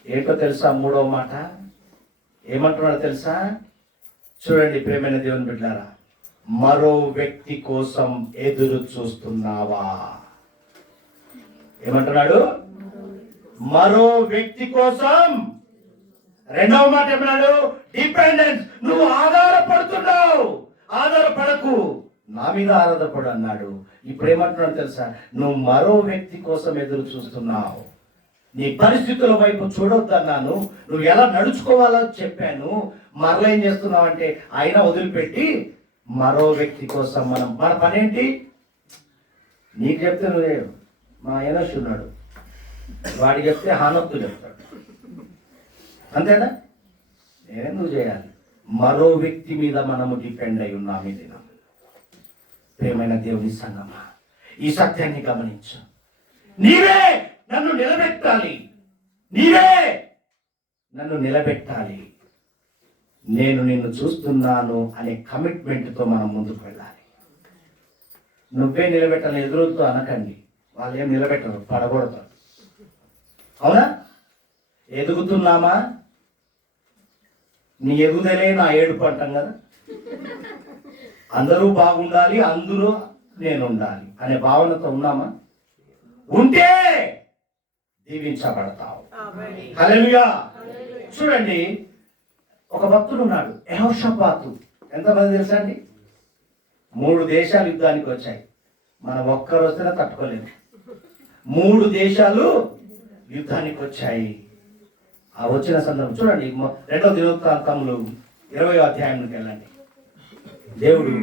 ఏంటో తెలుసా? 3వ మాట ఏమంటున్నాడో తెలుసా? చూడండి ప్రేమైన దేవుని బిడ్డలారా, మరో వ్యక్తి కోసం ఎదురు చూస్తున్నావా? ఏమంటున్నాడు? మరో వ్యక్తి కోసం. రెండవ మాట ఏమన్నాడు? డిపెండెన్స్. నువ్వు ఆధారపడుతున్నావు. ఆధారపడకు, నా మీద ఆధారపడు అన్నాడు. ఇప్పుడు ఏమంటున్నాడు తెలుసా? నువ్వు మరో వ్యక్తి కోసం ఎదురు చూస్తున్నావు. నీ పరిస్థితుల వైపు చూడొద్దన్నాను, నువ్వు ఎలా నడుచుకోవాలో చెప్పాను. మరలా ఏం చేస్తున్నావు అంటే ఆయన వదిలిపెట్టి మరో వ్యక్తి కోసం మన పనేంటి? నీకు చెప్తే నువ్వే, మా యనోష్ ఉన్నాడు, వాడికి చెప్తే హానొత్తు చెప్తాడు, అంతేనా? నేనెందుకు చేయాలి? మరో వ్యక్తి మీద మనము డిపెండ్ అయి ఉన్నాం. ఇది ప్రియమైన దేవుని సంగమా, ఈ సత్యాన్ని గమనించు. నీవే నన్ను నిలబెట్టాలి, నీవే నన్ను నిలబెట్టాలి, నేను నిన్ను చూస్తున్నాను అనే కమిట్మెంట్తో మనం ముందుకు వెళ్ళాలి. నువ్వే నిలబెట్టాలని ఎదురుతో అనకండి, వాళ్ళు ఏం నిలబెట్టరు, పడగొడతారు. అవునా? ఎదుగుతున్నామా? నీ ఎదుగుదలే నా ఏడుపు అంటాం కదా. అందరూ బాగుండాలి, అందరూ నేను ఉండాలి అనే భావనతో ఉన్నామా? ఉంటే దీవించబడతావు. హల్లెలూయా. చూడండి, ఒక భక్తుడు ఉన్నాడు, యెహోషాపాతు. ఎంతమంది తెలుసా అండి? 3 దేశాలు యుద్ధానికి వచ్చాయి. మనం ఒక్కరు వస్తేనే తట్టుకోలేము. 3 దేశాలు యుద్ధానికి వచ్చాయి. ఆ వచ్చిన సందర్భం చూడండి, 2వ దినవృత్తాంతములు 20వ అధ్యాయంలోకి వెళ్ళండి. దేవుడు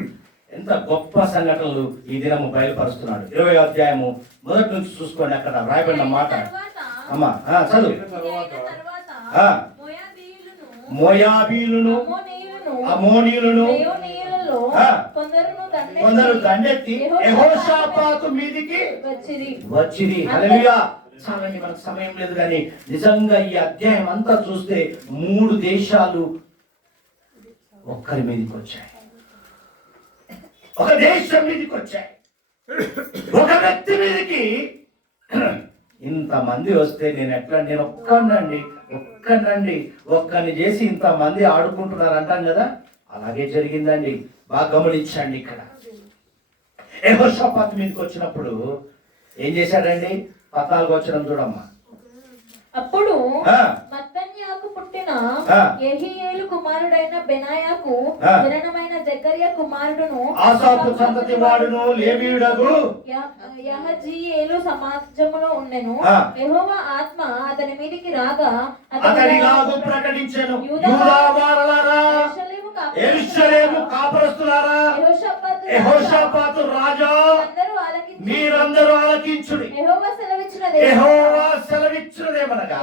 ఎంత గొప్ప సంఘటనలు ఈ దినము బయలుపరుస్తున్నాడు. 20వ అధ్యాయము మొదటి నుంచి చూసుకోండి. అక్కడ రాయబడిన మాట అమ్మా చదువు. మోయాబీలును అమోనీయులను కొందరు దండెత్తి యెహోషాపాతు మీదికి వచ్చిరి. హల్లెలూయా. చాలండి, మనకు సమయం లేదు, కానీ నిజంగా ఈ అధ్యాయం అంతా చూస్తే 3 దేశాలు ఒక్కరి మీదకి వచ్చాయి, ఒక దేశం మీదకి వచ్చాయి, ఒక వ్యక్తి మీదకి. ఇంతమంది వస్తే నేను ఒక్కరిని చేసి ఇంతమంది ఆడుకుంటున్నారు అంటాం కదా, అలాగే జరిగిందండి. బాగా గమనించండి. ఇక్కడ యెహోషాపాతు మీదకి వచ్చినప్పుడు ఏం చేశాడండి? 14వ వచనం చూడమ్మా. అప్పుడు మత్తన్యాకు పుట్టిన యెహీయేలు కుమారుడైన బెనాయాకు జననమైన జకర్యా కుమారుడును ఆసాపు సంతతి వాడును లేవీయుడగు యహజీయేలు సమాజములో ఉండెను. యెహోవా ఆత్మ అతని మీదికి రాగా అతనిలాగు ప్రకటించెను, యూదా వారలారా, యెరూషలేము కాపురస్తులారా, యెహోషాపాతు రాజా, మీరందరూ ఆలకించుడి. యెహోవా సెలవిచ్చినదేమనగా,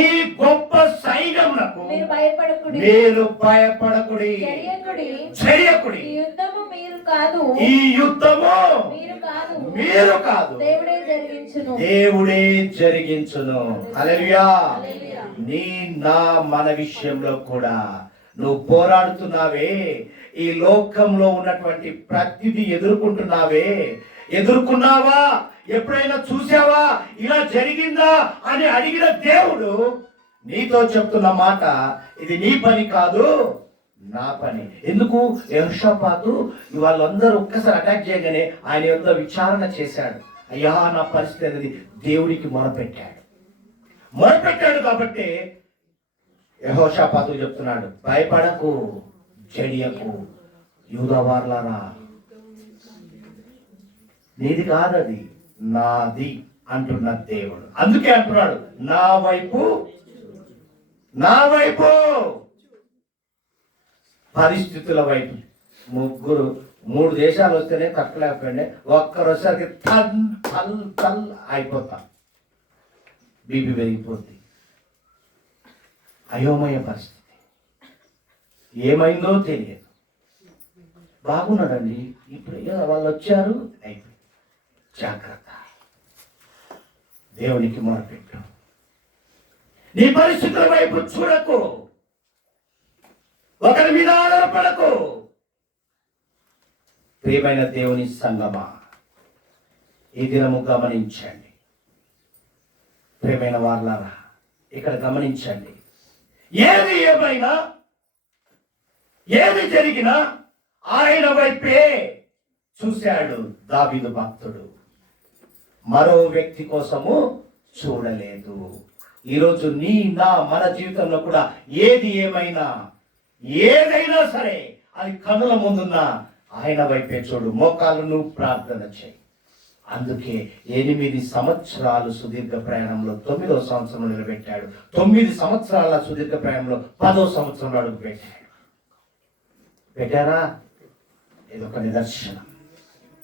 ఈ గొప్ప సైన్యమునకు మీరు భయపడకుడి, చెయ్యకుడి. ఈ యుద్ధము మీరు కాదు, దేవుడే జరిగించును. హల్లెలూయా. మన విషయంలో కూడా నువ్వు పోరాడుతున్నావే, ఈ లోకంలో ఉన్నటువంటి ప్రతిదీ ఎదుర్కొన్నావా? ఎప్పుడైనా చూసావా ఇలా జరిగిందా అని అడిగిన దేవుడు నీతో చెప్తున్న మాట, ఇది నీ పని కాదు, నా పని. ఎందుకు? యెహోషాపాతు వాళ్ళందరూ ఒక్కసారి అటాక్ చేయగానే ఆయన యొక్క విచారణ చేశాడు. అయ్యా, నా పరిస్థితి అనేది దేవుడికి మొరపెట్టాడు కాబట్టి యెహోషాపాతు చెప్తున్నాడు, భయపడకు, జడియకు, యూదా వారలారా, నీది కాదది, నాది అంటున్న దేవుడు. అందుకే అంటున్నాడు, నా వైపు పరిస్థితుల వైపు. 3 దేశాలు వస్తేనే తట్టలేకపోయింది, ఒక్కరు వచ్చేసరికి తల్ అయిపోతా, బీపీ పెరిగిపోద్ది, అయోమయ పరిస్థితి, ఏమైందో తెలియదు. బాగున్నాడండి, ఇప్పుడు వాళ్ళు వచ్చారు, అయిపోయింది. జాగ్రత్త, దేవునికి మొరపెట్టు, నీ పరిస్థితుల వైపు చూడకు, ఒకరి మీద ఆధారపడకు. ప్రియమైన దేవుని సంగమా, ఈ దినము గమనించండి. ప్రియమైన వారలారా, ఇక్కడ గమనించండి. ఏది ఏమైనా, ఏది జరిగినా ఆయన వైపే చూశాడు దావీదు భక్తుడు. మరో వ్యక్తి కోసము చూడలేదు. ఈరోజు నీ నా మన జీవితంలో కూడా ఏదైనా సరే అది కనుల ముందున్న ఆయన వైపే చూడు, మోకాళ్ళను ప్రార్థన చేయి. అందుకే 8 సంవత్సరాలు సుదీర్ఘ ప్రయాణంలో 9వ సంవత్సరంలో నిలబెట్టాడు. 9 సంవత్సరాల సుదీర్ఘ ప్రయాణంలో 10వ సంవత్సరంలో అడుగు పెట్టారా? ఇదొక నిదర్శనం.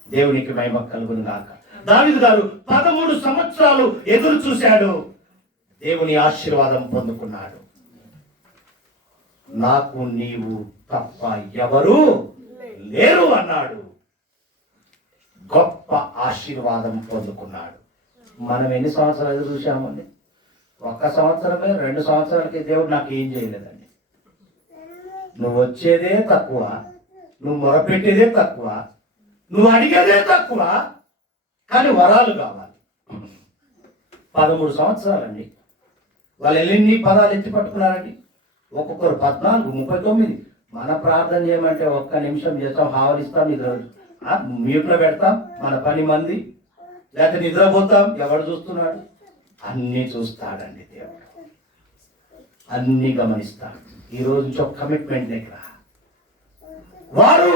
దేవునికి మహిమ కలుగును గాక. దావీదు గారు 13 సంవత్సరాలు ఎదురు చూశాడు, దేవుని ఆశీర్వాదం పొందుకున్నాడు. నాకు నీవు తప్ప ఎవరు లేరు అన్నాడు. గొప్ప ఆశీర్వాదం పొందుకున్నాడు. మనం ఎన్ని సంవత్సరాలు ఎదురు చూసామండి? 1 సంవత్సరమే, 2 సంవత్సరాలకి దేవుడు నాకు ఏం చేయలేదండి. నువ్వు వచ్చేదే తక్కువ, నువ్వు మొరపెట్టేదే తక్కువ, నువ్వు అడిగేదే తక్కువ, కానీ వరాలు కావాలి. 13 సంవత్సరాలండి. వాళ్ళు ఎన్ని పదాలు ఎత్తి పట్టుకున్నారండి? ఒక్కొక్కరు 14, 39. మన ప్రార్థన చేయమంటే 1 నిమిషం చేస్తాం, హావలిస్తాం, మ్యూట్లో పెడతాం, మన 10 మంది, లేకపోతే నిద్రపోతాం. ఎవడు చూస్తున్నాడు? అన్నీ చూస్తాడండి దేవుడు, అన్నీ గమనిస్తాడు. ఈరోజు నుంచి ఒక కమిట్మెంట్ దగ్గర వారు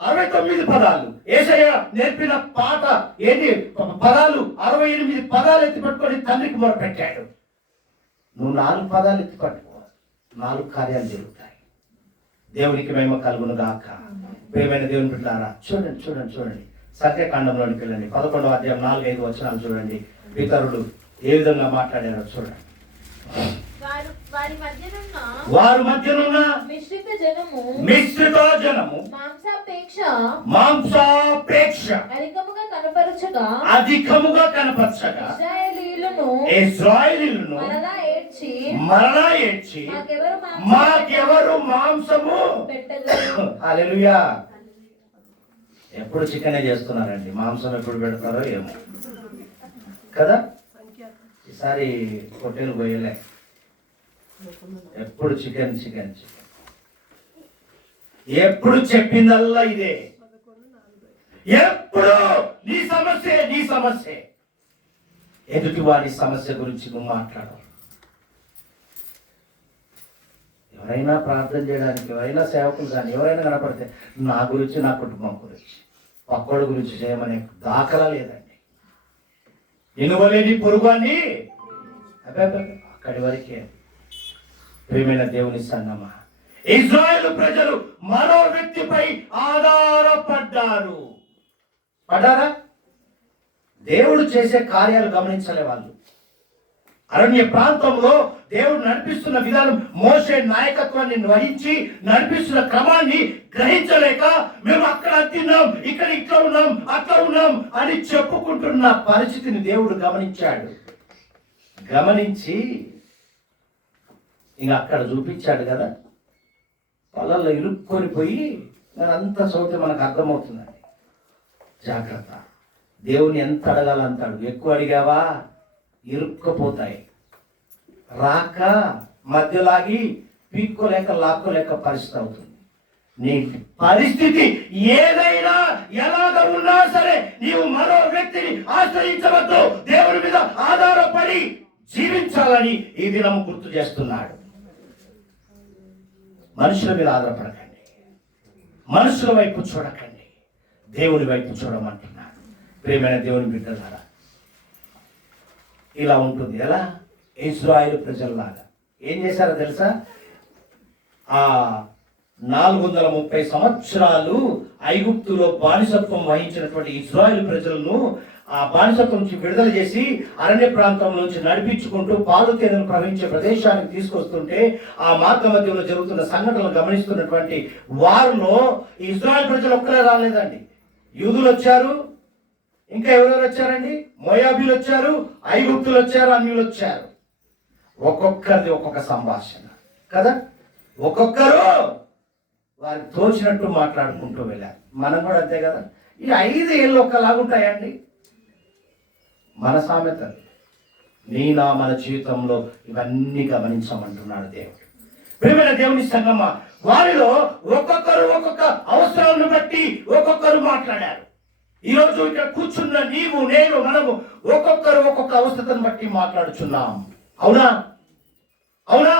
69 పదాలు, యేసయ్య నేర్పిన పాట ఏంటి పదాలు, 68 పదాలు ఎత్తి పట్టుకొని తండ్రికి మొరపెట్టాడు. నువ్వు 4 పదాలు ఎత్తి పట్టుకో, 4 కార్యాలు జరుగుతాయి. దేవునికి మహిమ కలుగును గాక. ప్రియమైన దేవుని బిడ్డలారా, చూడండి సంఖ్యాకాండంలోనికి వెళ్ళండి. 11వ అధ్యాయం 4-5 వచనాలు చూడండి. పితరులు ఏ విధంగా మాట్లాడారో చూడండి. వారి మధ్యనున్న మిశ్రిత జనము మాంసాపేక్ష అధికముగా కనపరచగా ఇశ్రాయేలీయులను మరలా ఏడ్చి మాకెవరు మాంసము హల్లెలూయా. ఎప్పుడు చికెనే చేస్తున్నారండి, మాంసం ఎప్పుడు పెడతారో ఏమో కదా. ఈసారి హోటల్ పోయలే, ఎప్పుడు చికెన్. ఎప్పుడు చెప్పిందల్లా ఇదే. ఎప్పుడు నీ సమస్య. ఎదుటి వారి సమస్య గురించి నువ్వు మాట్లాడాలి. ఎవరైనా ప్రార్థన చేయడానికి, ఎవరైనా సేవకులు కానీ ఎవరైనా కనపడితే నా గురించి, నా కుటుంబం గురించి, పక్కోడి గురించి చేయమనే దాఖలా లేదండి. ఇనువలేని పొరుగాన్ని అక్కడి వరకే. ప్రియమైన దేవుని సంగమా, ఇశ్రాయేలు ప్రజలు మరో వ్యక్తిపై ఆధారపడ్డారు. పడ్డారా? దేవుడు చేసే కార్యాలు గమనించలే వాళ్ళు. అరణ్య ప్రాంతంలో దేవుడు నడిపిస్తున్న విధానం, మోషే నాయకత్వాన్ని వహించి నడిపిస్తున్న క్రమాన్ని గ్రహించలేక మేము అక్కడ తిన్నాం, ఇక్కడ ఇట్లా ఉన్నాం, అట్లా ఉన్నాం అని చెప్పుకుంటున్న పరిస్థితిని దేవుడు గమనించాడు. గమనించి ఇంకా అక్కడ చూపించాడు కదా, పొలాల్లో ఇరుక్కొని పోయి అంతా చదివితే మనకు అర్థమవుతుందండి. జాగ్రత్త. దేవుని ఎంత అడగాలంటాడు. ఎక్కువ అడిగావా ఇరుక్కుపోతాయి. రాక మధ్యలాగి పీక్కోలేక లాక్కోలేక పరిస్థితి అవుతుంది. నీ పరిస్థితి ఏదైనా ఎలాగ ఉన్నా సరే నీవు మరో వ్యక్తిని ఆశ్రయించవద్దు. దేవుని మీద ఆధారపడి జీవించాలని ఈ దినం గుర్తు చేస్తున్నాడు. మనుషుల మీద ఆధారపడకండి, మనుషుల వైపు చూడకండి, దేవుని వైపు చూడమంటున్నాడు. ప్రియమైన దేవుని బిడ్డలారా, ఇలా ఉంటుంది. ఎలా? ఇశ్రాయేలు ప్రజల్లాగా ఏం చేశారో తెలుసా? ఆ 430 సంవత్సరాలు ఐగుప్తులో బానిసత్వం వహించినటువంటి ఇశ్రాయేలు ప్రజలను ఆ బానిసత్వం నుంచి విడుదల చేసి అరణ్య ప్రాంతం నుంచి నడిపించుకుంటూ పాలు తేనెలు ప్రవహించే ప్రదేశానికి తీసుకొస్తుంటే ఆ మార్గ మధ్యంలో జరుగుతున్న సంఘటనలు గమనిస్తున్నటువంటి వారిలో ఇశ్రాయేలు ప్రజలు ఒక్కరే రాలేదండి. యూదులు వచ్చారు, ఇంకా ఎవరెవరు వచ్చారండి? మోయాబీలు వచ్చారు, ఐగుప్తులు వచ్చారు, అన్యులు వచ్చారు. ఒక్కొక్కరిది ఒక్కొక్క సంభాషణ కదా. ఒక్కొక్కరు వారికి తోచినట్టు మాట్లాడుకుంటూ వెళ్ళారు. మనం కూడా అంతే కదా. ఈ 5 ఏళ్ళు ఒక్కలాగుంటాయండి. మన సామెతలు మన జీవితంలో ఇవన్నీ గమనించమంటున్నాడు దేవుడు. ప్రియమైన దేవుని సంగమా, వారిలో ఒక్కొక్కరు ఒక్కొక్క అవసరాలను బట్టి ఒక్కొక్కరు మాట్లాడారు. ఈరోజు ఇక్కడ కూర్చున్న నీవు నేను మనము ఒక్కొక్కరు ఒక్కొక్క అవస్థతను బట్టి మాట్లాడుచున్నాం. అవునా? అవునా?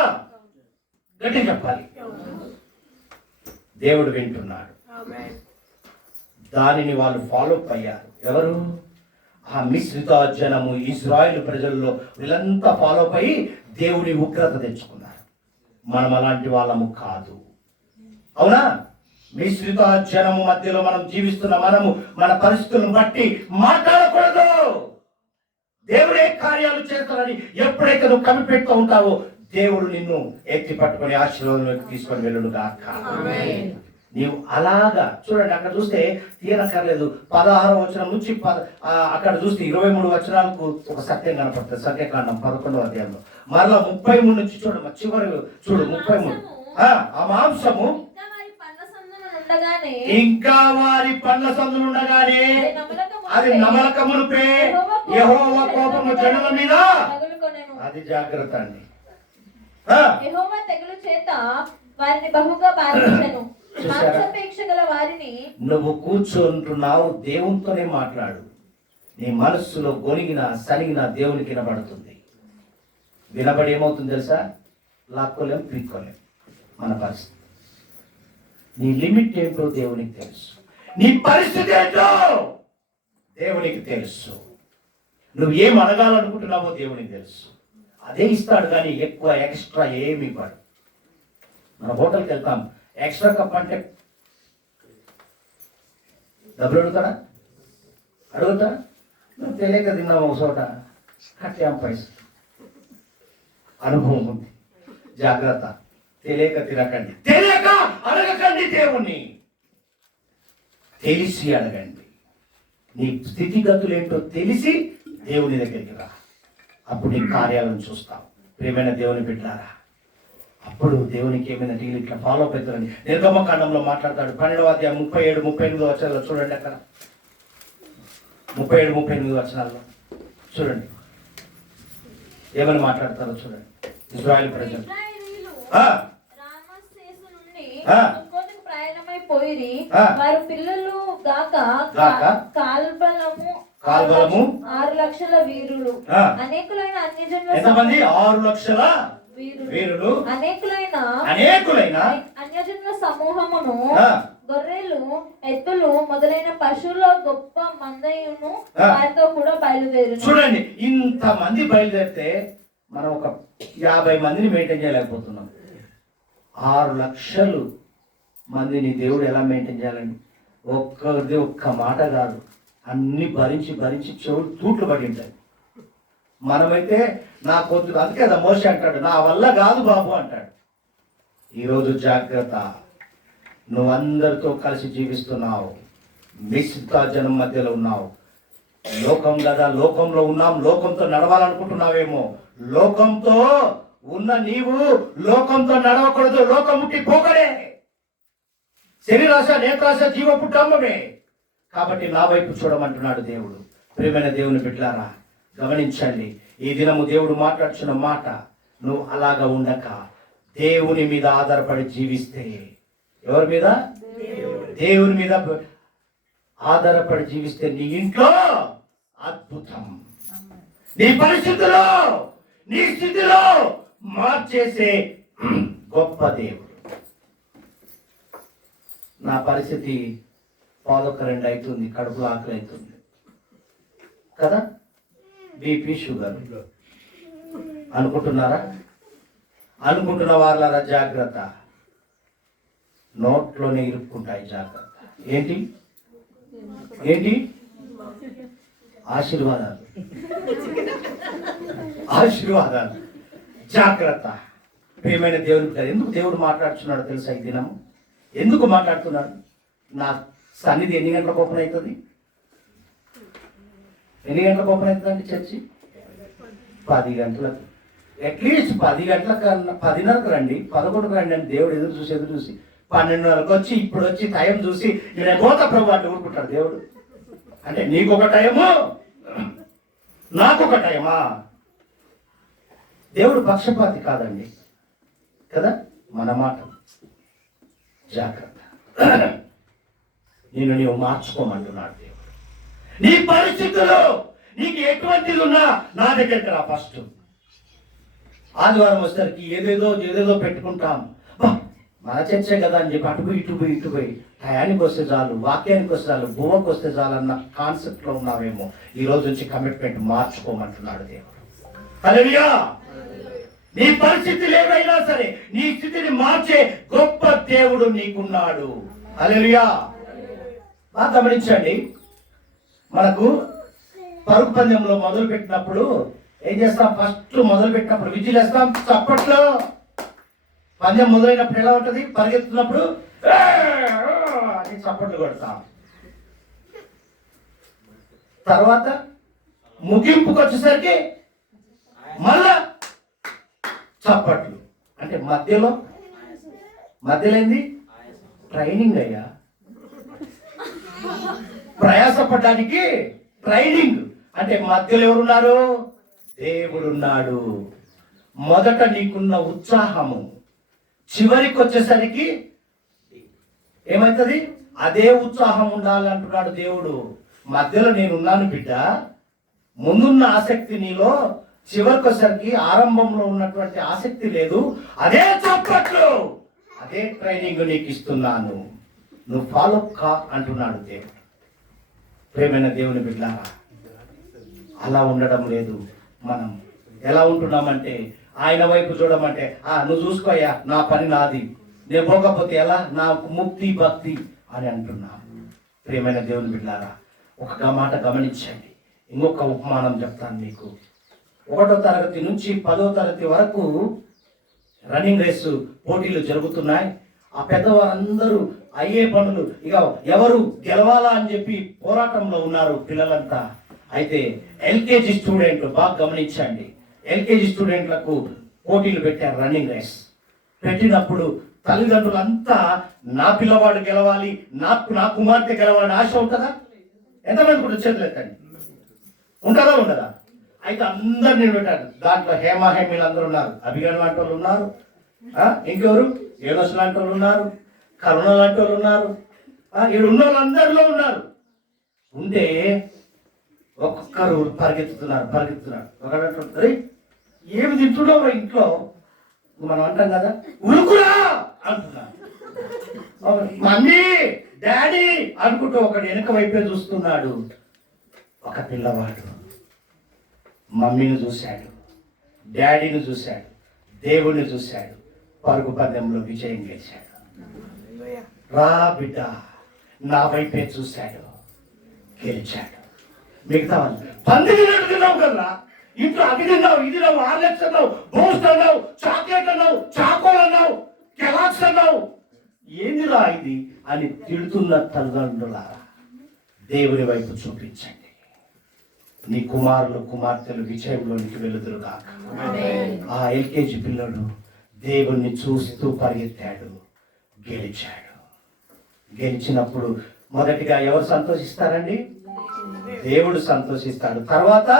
గట్టి చెప్పాలి. దేవుడు వింటున్నాడు. దానిని వాళ్ళు ఫాలో అప్ అయ్యారు. ఎవరు? ఆ మిశ్రిత జనము, ఇజ్రాయేలు ప్రజల్లో వీళ్ళంతా ఫాలో అప్ అయ్యి దేవుని ఉగ్రత తెచ్చుకున్నారు. మనం అలాంటి వాళ్ళము కాదు. అవునా? మిశ్రిత జనము మధ్యలో మనం జీవిస్తున్న మనము మన పరిస్థితులను బట్టి మాట్లాడకూడదు. దేవుడే కార్యాలు చేస్తాడని ఎప్పుడైతే నువ్వు కనిపెడుతూ ఉంటావో దేవుడు నిన్ను ఎత్తి పట్టుకొని ఆశీర్వాదంలోకి తీసుకొని వెళ్ళును గాక. నీవు అలాగా చూడండి. అక్కడ చూస్తే తీరక్కర్లేదు. 16వ వచనం నుంచి అక్కడ చూస్తే 23 వచనాలకు ఒక సత్యం కనపడుతుంది. సత్యకాండం 11వ అధ్యాయంలో మరలా 33 నుంచి చూడు, చివరి చూడు 33. ఆ మాంసము ఇంకా వారి పండ్ల సందులు ఉండగానే అది నమలకమునుపే యెహోవా కోపము జనుల మీద. అది జాగ్రత్త అండి. యెహోవా తెగులు చేత వారిని బహుగా బాధించెను. మాంసాపేక్ష గల వారిని. నువ్వు కూర్చుంటున్నావు, దేవునితోనే మాట్లాడు. నీ మనస్సులో గొనిగిన సనిగిన దేవునికి వినబడుతుంది. వినబడి ఏమవుతుంది తెలుసా? లాక్కోలేం, పీక్కోలేం. మన పరిస్థితి, నీ లిమిట్ ఏంటో దేవునికి తెలుసు. నీ పరిస్థితి ఏంటో దేవునికి తెలుసు. నువ్వు ఏం అడగాలనుకుంటున్నావో దేవునికి తెలుసు. అదే ఇస్తాడు, కానీ ఎక్కువ ఎక్స్ట్రా ఏమి ఇవ్వడు. మన హోటల్కి వెళ్తాం, ఎక్స్ట్రా కప్ అంటే డబ్బులు అడుగుతాడా? అడుగుతాడా? నువ్వు తెలియక తిన్నావు ఒక చోట, కట్టాం పైసలు. అనుభవం ఉంది, జాగ్రత్త. తెలియక తినకండి, తెలియక అడగకండి. దేవుణ్ణి తెలిసి అడగండి. నీ స్థితిగతులు ఏంటో తెలిసి దేవుని దగ్గరికి రా. అప్పుడు నీ కార్యాలను చూస్తావు. ప్రియమైన దేవుని బిడ్డలారా, అప్పుడు దేవునికి ఏమైనా డీల్ ఇట్లా ఫాలో అప్ అవుతారని నిర్గమకాండంలో మాట్లాడతాడు. 12వ అధ్యాయం 37-38 వచనాల్లో చూడండి. అక్కడ 37-38 వచనాల్లో చూడండి ఏమని మాట్లాడతారో చూడండి. ఇశ్రాయేలు ప్రజలు ప్రయాణమైపోయి వారు పిల్లలు గాక కాల్బలము 6 లక్షల వీరులు, అనేకులైన అన్యజనుల 6 లక్షల వీరులు, అనేకులైన అన్యజనుల సమూహమును, గొర్రెలు, ఎద్దులు మొదలైన పశువుల గొప్ప మందయును వారితో కూడా బయలుదేరు. చూడండి, ఇంత మంది బయలుదేరితే మనం ఒక 50 మందిని మెయింటైన్ చేయలేకపోతున్నాం. 6 లక్షలు మందిని దేవుడు ఎలా మెయింటైన్ చేయాలండి? ఒక్కరిది ఒక్క మాట కాదు, అన్ని భరించి భరించి చెవులు తూట్లు పడి ఉంటాయి. మనమైతే నా కొద్ది, అందుకే కదా మోషే అంటాడు, నా వల్ల కాదు బాబు అంటాడు. ఈరోజు జాగ్రత్త. నువ్వు అందరితో కలిసి జీవిస్తున్నావు, మిశ్రిత జనం మధ్యలో ఉన్నావు. లోకం కదా, లోకంలో ఉన్నాం, లోకంతో నడవాలనుకుంటున్నావేమో. లోకంతో ఉన్న నీవు లోకంతో నడవకూడదు. లోకం ముట్టి పోకడే, శరీరాశ, నేత్రాశ, జీవ పుట్టమ్మమే. కాబట్టి నా వైపు చూడమంటున్నాడు దేవుడు. ప్రియమైన దేవుని బిడ్డలారా, గమనించండి. ఈ దినము దేవుడు మాట్లాడుతున్న మాట, నువ్వు అలాగా ఉండక దేవుని మీద ఆధారపడి జీవిస్తే. ఎవరి మీద? దేవుని మీద ఆధారపడి జీవిస్తే నీ ఇంట్లో అద్భుతం, నీ పరిస్థితిలో, నీ స్థితిలో మార్చేసే గొప్ప దేవుడు. నా పరిస్థితి పాదొక్క 2 అవుతుంది, కడుపులో ఆకలి అవుతుంది కదా, బీపీ, షుగర్ అనుకుంటున్నారా? అనుకుంటున్న వాళ్ళారా జాగ్రత్త. నోట్లోనే ఇరుక్కుంటాయి, జాగ్రత్త. ఏంటి ఏంటి? ఆశీర్వాదాలు, ఆశీర్వాదాలు. జాగ్రత్త. ప్రియమైన దేవుని, ఎందుకు దేవుడు మాట్లాడుతున్నాడు తెలుసా? ఈ దినము ఎందుకు మాట్లాడుతున్నాడు? నా సన్నిధి ఎన్ని గంటలకు ఓపెన్ అవుతుంది? ఎన్ని గంటలకు ఓపెన్ అవుతుందండి చర్చి? 10 గంటలకు. అట్లీస్ట్ 10 గంటలకు, 10:30కు రండి, 11కు రండి అని దేవుడు ఎదురు చూసి 12:30కు వచ్చి, ఇప్పుడు వచ్చి టైం చూసి నేను పోతా ప్రభు అంటే ఊరుకుంటాడు దేవుడు. అంటే నీకొక టైము, నాకొక టైమా? దేవుడు పక్షపాతి కాదండి కదా. మన మాట జాగ్రత్త. నేను నీవు మార్చుకోమంటున్నాడు దేవుడు. నీ పరిస్థితులు నీకు ఎటువంటిది ఉన్నా నా దగ్గరికి రా ఫస్ట్. ఆదివారం వచ్చేసరికి ఏదేదో పెట్టుకుంటాం. మన చర్చే కదా అని చెప్పి ఇటు పోయి టయానికి వస్తే చాలు, వాక్యానికి వస్తే చాలు, భూమకు వస్తే చాలు అన్న కాన్సెప్ట్లో ఉన్నామేమో. ఈ రోజు నుంచి కమిట్మెంట్ మార్చుకోమంటున్నాడు దేవుడు. హల్లెలూయా. నీ పరిస్థితులు ఏవైనా సరే నీ స్థితిని మార్చే గొప్ప దేవుడు నీకున్నాడు. హల్లెలూయా. బాగా గమనించండి, మనకు పరుగు పందెంలో మొదలు పెట్టినప్పుడు ఏం చేస్తాం? ఫస్ట్ మొదలు పెట్టినప్పుడు విజిల్ వేస్తాం, చప్పట్లో. పందెం మొదలైనప్పుడు ఎలా ఉంటుంది? పరిగెత్తున్నప్పుడు అని చప్పట్లు కొడతాం. తర్వాత ముగింపుకి వచ్చేసరికి మళ్ళా చప్పట్లు. అంటే మధ్యలో ఏంది? ట్రైనింగ్ అయ్యా. ప్రయాసపడడానికి ట్రైనింగ్. అంటే మధ్యలో ఎవరున్నారు? దేవుడున్నాడు. మొదట నీకున్న ఉత్సాహము చివరికి వచ్చేసరికి ఏమవుతుంది? అదే ఉత్సాహం ఉండాలంటున్నాడు దేవుడు. మధ్యలో నేనున్నాను బిడ్డ, ముందున్న ఆసక్తి నీలో, చివరికి వచ్చేసరికి ఆరంభంలో ఉన్నటువంటి ఆసక్తి లేదు. అదే చప్పట్లు, అదే ట్రైనింగ్ నీకు ఇస్తున్నాను, నువ్వు ఫాలో కా అంటున్నాడు దేవుడు. ప్రేమైన దేవుని బిడ్డలారా, అలా ఉండడం లేదు. మనం ఎలా ఉంటున్నామంటే ఆయన వైపు చూడమంటే నువ్వు చూసుకోయ్యా, నా పని నాది, నేను పోకపోతే ఎలా, నా ముక్తి భక్తి అని అంటున్నా. ప్రియమైన దేవుని బిడ్డలారా, ఒక మాట గమనించండి. ఇంకొక ఉపమానం చెప్తాను మీకు. 1వ తరగతి నుంచి 10వ తరగతి వరకు రన్నింగ్ రేసు పోటీలు జరుగుతున్నాయి. ఆ పెద్దవారందరూ అయ్యే పనులు, ఇక ఎవరు గెలవాలా అని చెప్పి పోరాటంలో ఉన్నారు పిల్లలంతా. అయితే ఎల్కేజీ స్టూడెంట్లు బాగా గమనించండి, ఎల్కేజీ స్టూడెంట్లకు పోటీలు పెట్టారు, రన్నింగ్ రేస్ పెట్టినప్పుడు తల్లిదండ్రులంతా నా పిల్లవాడు గెలవాలి, నా కుమార్తె గెలవాలని ఆశ ఉంటుందా? ఎంతమంది కూడా చేతులు ఎత్తండి. ఉంటుందా ఉండదా? అయితే అందరినీ పెట్టారు. దాంట్లో హేమీలు అందరూ ఉన్నారు, అభిగన్ లాంటి వాళ్ళు ఉన్నారు, ఇంకెవరు ఏనోస్ లాంటి వాళ్ళు ఉన్నారు, కరుణ లాంటి వాళ్ళు ఉన్నారు, ఇక్కడ ఉన్న వాళ్ళందరిలో ఉన్నారు. ఉంటే ఒక్కొక్కరు పరిగెత్తుతున్నారు. ఒకటి ఏమి తింటున్నావు ఇంట్లో? మనం అంటాం కదా, ఉరుకురా అంటున్నారు. మమ్మీ డాడీ అనుకుంటూ ఒకడు వెనక వైపే చూస్తున్నాడు. ఒక పిల్లవాడు మమ్మీని చూశాడు, డాడీని చూశాడు, దేవుణ్ణి చూశాడు, పరుగు పందెంలో విజయం గెలిచాడు. రా బిడ్డ నా వైపే చూశాడు, గెలిచాడు. మిగతా పందిరి తిన్నావు కదా, ఇంట్లో అది తిన్నావు, ఇది తిన్నావు, హార్లిక్స్ అన్నావు, బూస్ట్ అన్నావు, చాక్లెట్ అన్నావు, చాకోల్ అన్నావు, కెలాక్స్ అన్నావు, ఏందిరా ఇది అని తిడుతున్న తల్లిదండ్రులారా, దేవుని వైపు చూపించండి. నీ కుమారులు కుమార్తెలు విజయంలోనికి వెలుదురు కాక. ఆ ఎల్కేజీ పిల్లడు దేవుణ్ణి చూస్తూ పరిగెత్తాడు, గెలిచాడు. గెలిచినప్పుడు మొదటిగా ఎవరు సంతోషిస్తారండి? దేవుడు సంతోషిస్తాడు, తర్వాత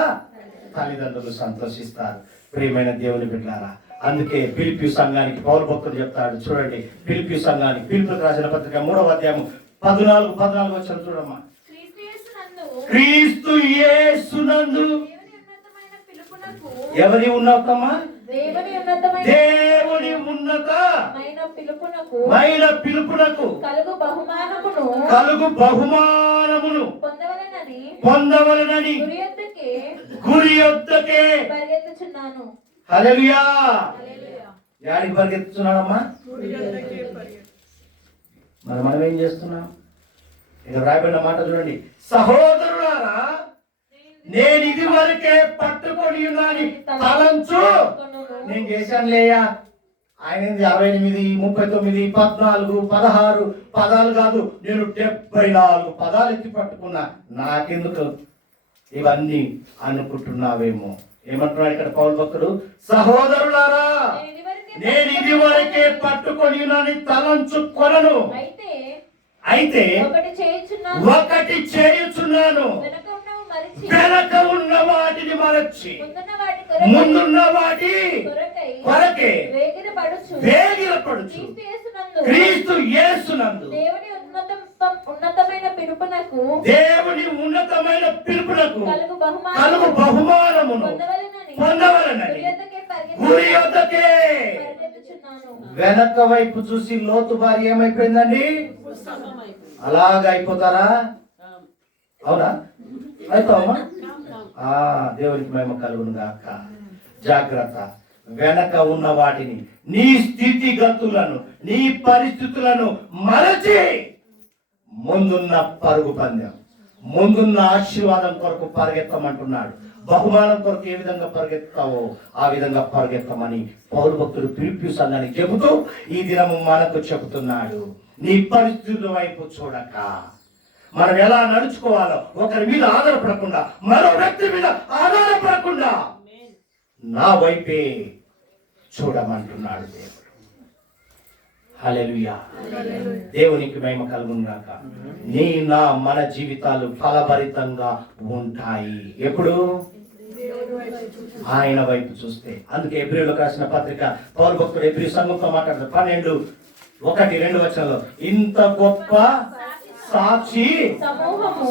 తల్లిదండ్రులు సంతోషిస్తారు. ప్రియమైన దేవుని బిడ్డలారా, అందుకే ఫిలిప్పీ సంఘానికి పౌలు భక్తుడు చెప్తాడు. చూడండి, ఫిలిప్పీ సంఘానికి, ఫిలిప్పీలకు రాసిన పత్రిక 3వ అధ్యాయం 14 వచ్చిన చూడమ్మా. క్రీస్తు యేసునందు ఎవరి ఉన్నతమా? దేవుని ఉన్నతమైన పిలుపునకు కలుగు బహుమానమును పొందవలనని గురి యొద్దకే పరిగెత్తుచున్నాను. హల్లెలూయా. యాడికి పరిగెత్తుతున్నాడమ్మా? మనం ఏం చేస్తున్నాం? ఇక్కడ రాయబడిన మాట చూడండి. సహోదరులారా, నేను ఇది వరకే పట్టుకొని ఉన్నాని తలంచు. నేను చేశాను లేయా, ఆయన 68, 39, 14, 16 పదాలు కాదు, నేను 74 పదాలు ఎత్తి పట్టుకున్నా. నాకెందుకు ఇవన్నీ అనుకుంటున్నావేమో. ఏమంటున్నాడు ఇక్కడ పౌలు భక్తుడు? సహోదరులారా, నేను ఇది వరకే పట్టుకొని ఉన్నాని తలంచుకొనను, అయితే ఒకటి చేయుచున్నాను, వెనక ఉన్న వాటిని మరచి ముందున్న వాటి కొరకే వేగిరపడుచు క్రీస్తు యేసునందు ఉన్నతమైన పిలుపునకు దేవుని ఉన్నతమైన పిలుపునకు కలుగు కలుగు బహుమానమును పొందవలెనని గురి యొద్దకే పరిగెత్తుచున్నాను. వెనక వైపు చూసి లోతు భార్య ఏమైపోయిందండి? అలాగ అయిపోతారా? అవునా? అయిపోవమ్మా? దేవునికి మహిమ కలుగును గాక. జాగ్రత్త. వెనక ఉన్న వాటిని, నీ స్థితిగతులను, నీ పరిస్థితులను మరచి ముందున్న పరుగు పందెం, ముందున్న ఆశీర్వాదం కొరకు పరిగెత్తమంటున్నాడు. బహుమానం కొరకు ఏ విధంగా పరిగెత్తావో ఆ విధంగా పరిగెత్తమని పౌరు భక్తుడు ఫిలిప్పీ సంఘానికి చెబుతూ ఈ దినము మనకు చెబుతున్నాడు. నీ పరిస్థితుల వైపు చూడక, మనం ఎలా నడుచుకోవాలో ఒకరి మీద ఆధారపడకుండా, మరో వ్యక్తి మీద ఆధారపడకుండా నా వైపే చూడమంటున్నాడు దేవుడు. హల్లెలూయా. దేవునికి మహిమ కలుగును గాక. నీ నా మన జీవితాలు ఫలభరితంగా ఉంటాయి ఎప్పుడు? ఆయన వైపు చూస్తే. అందుకే హెబ్రీయులకు రాసిన పత్రిక పౌలు భక్తుడు హెబ్రీ సంఘంతో మాట్లాడతారు. 12:1-2 ఇంత గొప్ప సాక్షి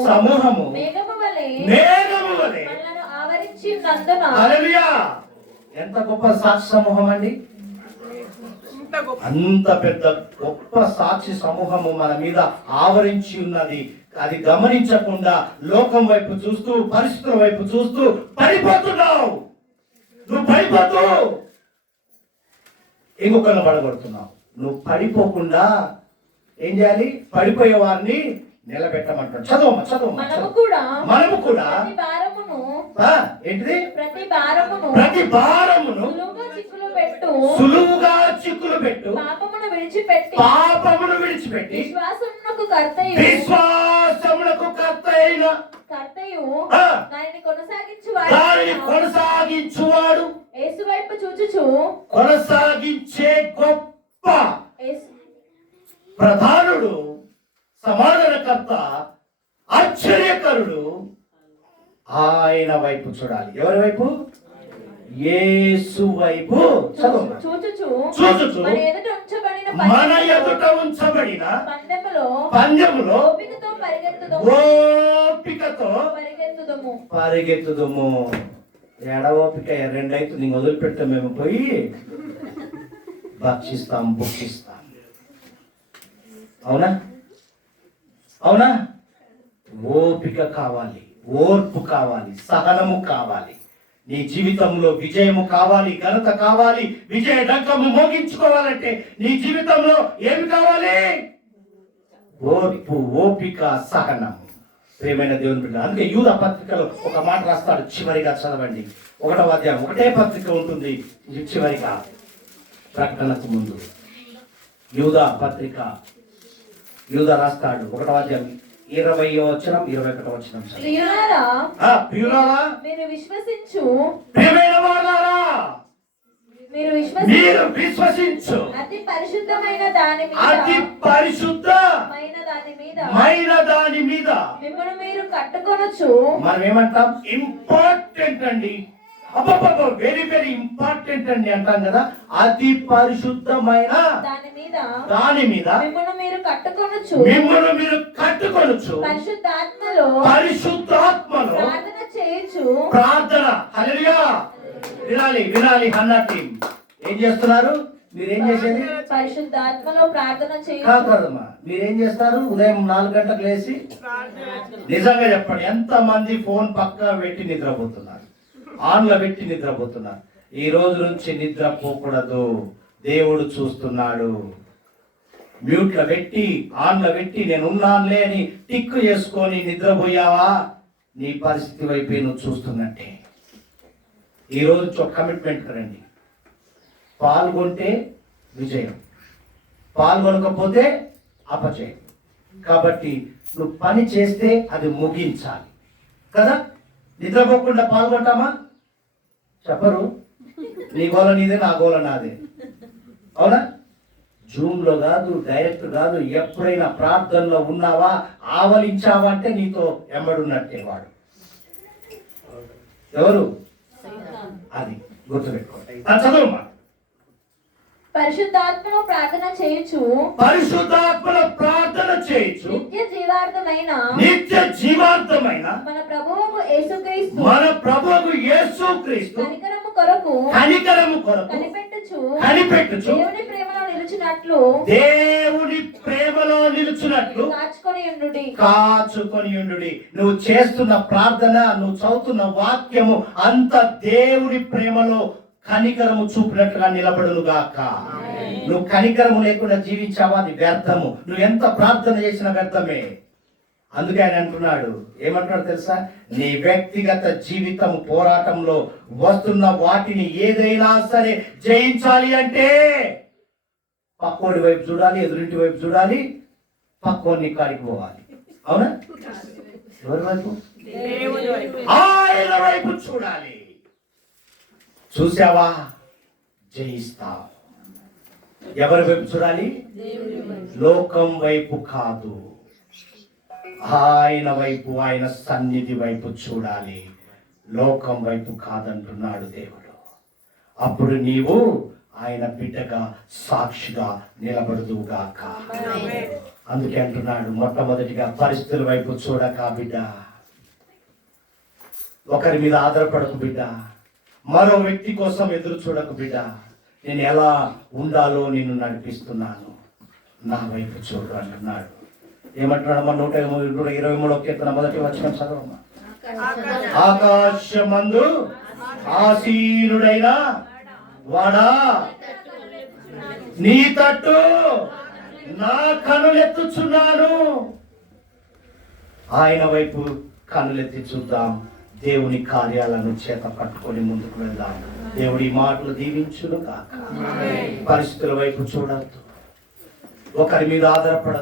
సమూహము మేఘము వలె హల్లెలూయా. ఎంత గొప్ప సాక్షి సమూహం అండి! అంత పెద్ద గొప్ప సాక్షి సమూహము మన మీద ఆవరించి ఉన్నది. అది గమనించకుండా లోకం వైపు చూస్తూ, పరిస్థితుల వైపు చూస్తూ పడిపోతున్నావు. నువ్వు పడిపోతూ ఇంకొకరిని పడగొడుతున్నావు. నువ్వు పడిపోకుండా ఏం చేయాలి? పడిపోయే వారిని నిలబెట్టమంటాడు. చదువు. మనము కూడా ఏంటిది? ప్రతి భారమును సులువుగా చిక్కులు పెట్టు పాపమును విడిచిపెట్టి విశ్వాసమునకు కర్తయు దానిని కొనసాగించువాడు యేసు వైపు చూచుచు కొనసాగించే గొప్ప ప్రధానుడు, సమాధానకర్త, ఆశ్చర్యకరుడు ఆయన వైపు చూడాలి. ఎవరి వైపు? యేసు వైపు చూచుచు మన ఎదుట ఉంచబడిన పందెములో ఓపికతో పరిగెత్తుదము. ఎడ ఓపిక 2 అవుతుంది, వదిలిపెడితే మేము పోయి భక్షిస్తాం. అవునా? ఓపిక కావాలి, ఓర్పు కావాలి, సహనము కావాలి. నీ జీవితంలో విజయము కావాలి, ఘనత కావాలి, విజయ డంకము మోగించుకోవాలంటే నీ జీవితంలో ఏమి కావాలి? ఓర్పు, ఓపిక, సహనం. ప్రియమైన దేవుని బిడ్డ, అందుకే యూదా పత్రికలో ఒక మాట రాస్తాడు. చివరిగా చదవండి. 1వ అధ్యాయం, ఒకటే పత్రిక ఉంటుంది చివరిగా, ప్రకటనకు ముందు. యూదా పత్రిక, యూదా రాస్తాడు 1వ అధ్యాయం 20వ వచనం 21వ వచనం. మీరు విశ్వసించు, మీరు విశ్వసించు అతి పరిశుద్ధమైన దాని మీద మిమ్మల్ని మీరు కట్టుకొనొచ్చు. మనం ఏమంటాం? ఇంపార్టెంట్ అండి, వెరీ వెరీ ఇంపార్టెంట్ అండి అంటాం కదా. అతి పరిశుద్ధమైన దాని మీద మిమ్మల్ని మీరు కట్టుకొనొచ్చు. పరిశుద్ధాత్మలో ప్రార్థన చేయొచ్చు. ప్రార్థన. హల్లెలూయా. వినాలి హన్నా టీమ్ ఏం చేస్తున్నారు? మీరేం చేసేది? పరిశుద్ధాత్మలో ప్రార్థన చేయొచ్చు. మీరేం చేస్తారు? ఉదయం 4 గంటలకు లేచి నిజంగా చెప్పండి, ఎంత మంది ఫోన్ పక్కా పెట్టి నిద్రపోతున్నారు, ఆన్లో పెట్టి నిద్రపోతున్నారు? ఈ రోజు నుంచి నిద్రపోకూడదు. దేవుడు చూస్తున్నాడు. మ్యూట్లో పెట్టి, ఆన్లో పెట్టి నేను ఉన్నానులే అని టిక్కు చేసుకొని నిద్రపోయావా, నీ పరిస్థితి వైపు నువ్వు చూస్తున్నట్టే. ఈ రోజు ఒక కమిట్మెంట్ రండి. పాల్గొంటే విజయం, పాల్గొనకపోతే అపజయం. కాబట్టి నువ్వు పని చేస్తే అది ముగించాలి కదా. నిద్రపోకుండా పాల్గొంటామా? చెప్పరు. నీ గోల నీదే, నా గోల నాదే. అవునా? జూమ్లో కాదు, డైరెక్ట్ కాదు, ఎప్పుడైనా ప్రార్థనలో ఉన్నావా, ఆవలించావా అంటే నీతో ఎమ్మడున్నట్టే వాడు. ఎవరు? అది గుర్తుపెట్టుకోండి. చదువుమా. పరిశుద్ధాత్మను ప్రార్థన చేయుచు పరిశుద్ధాత్మలో ప్రార్థన చేయొచ్చు. నిత్య జీవార్థమైన నిత్య జీవాంతమైన మన ప్రభువు యేసుక్రీస్తు మన ప్రభువు యేసుక్రీస్తు కనికరము కొరకు కనికరము కొరకు కనిపెట్టుచు దేవుని ప్రేమలో నిలిచినట్లు దేవుని ప్రేమలో నిలుచున్నట్లు కాచుకొని ఉండుడి. నువ్వు చేస్తున్న ప్రార్థన, నువ్వు చదువుతున్న వాక్యము అంత దేవుని ప్రేమలో కనికరము చూపినట్లుగా నిలబడును గాక. నువ్వు కనికరము లేకుండా జీవించావా, అది వ్యర్థము. నువ్వు ఎంత ప్రార్థన చేసినా వ్యర్థమే. అందుకే ఆయన అంటున్నాడు, ఏమంటున్నాడు తెలుసా? నీ వ్యక్తిగత జీవితం పోరాటంలో వస్తున్న వాటిని ఏదైనా సరే జయించాలి అంటే పక్కోడి వైపు చూడాలి, ఎదురింటి వైపు చూడాలి, పక్కోని కాడికి పోవాలి. అవునా? ఎవరి వైపు? ఆయన వైపు చూడాలి. చూసావా, జయిస్తావు. ఎవరి వైపు చూడాలి? లోకం వైపు కాదు, ఆయన వైపు, ఆయన సన్నిధి వైపు చూడాలి. లోకం వైపు కాదంటున్నాడు దేవుడు. అప్పుడు నీవు ఆయన బిడ్డగా, సాక్షిగా నిలబడుదువుగాక. అందుకే అంటున్నాడు, మొట్టమొదటిగా పరిస్థితుల వైపు చూడక బిడ్డ, ఒకరి మీద ఆధారపడకు బిడ్డ, మరో వ్యక్తి కోసం ఎదురు చూడకు బిడ్డ. నేను ఎలా ఉండాలో నిన్ను నడిపిస్తున్నాను, నా వైపు చూడు అంటున్నాడు. ఏమంటున్నాడు? మన 123వ కీర్తన మొదటి వచనం చదవమ్మా. ఆకాశమందు ఆసీనుడైన వాడా, నీ తట్టు నా కనులెత్తుచున్నాను. ఆయన వైపు కనులెత్తి చూద్దాం. దేవుని కార్యాలను చేత పట్టుకొని ముందుకు వెళ్దాం. దేవుడి మాటలు దీవించును కాక. పరిస్థితుల వైపు చూడద్దు, ఒకరి మీద ఆధారపడ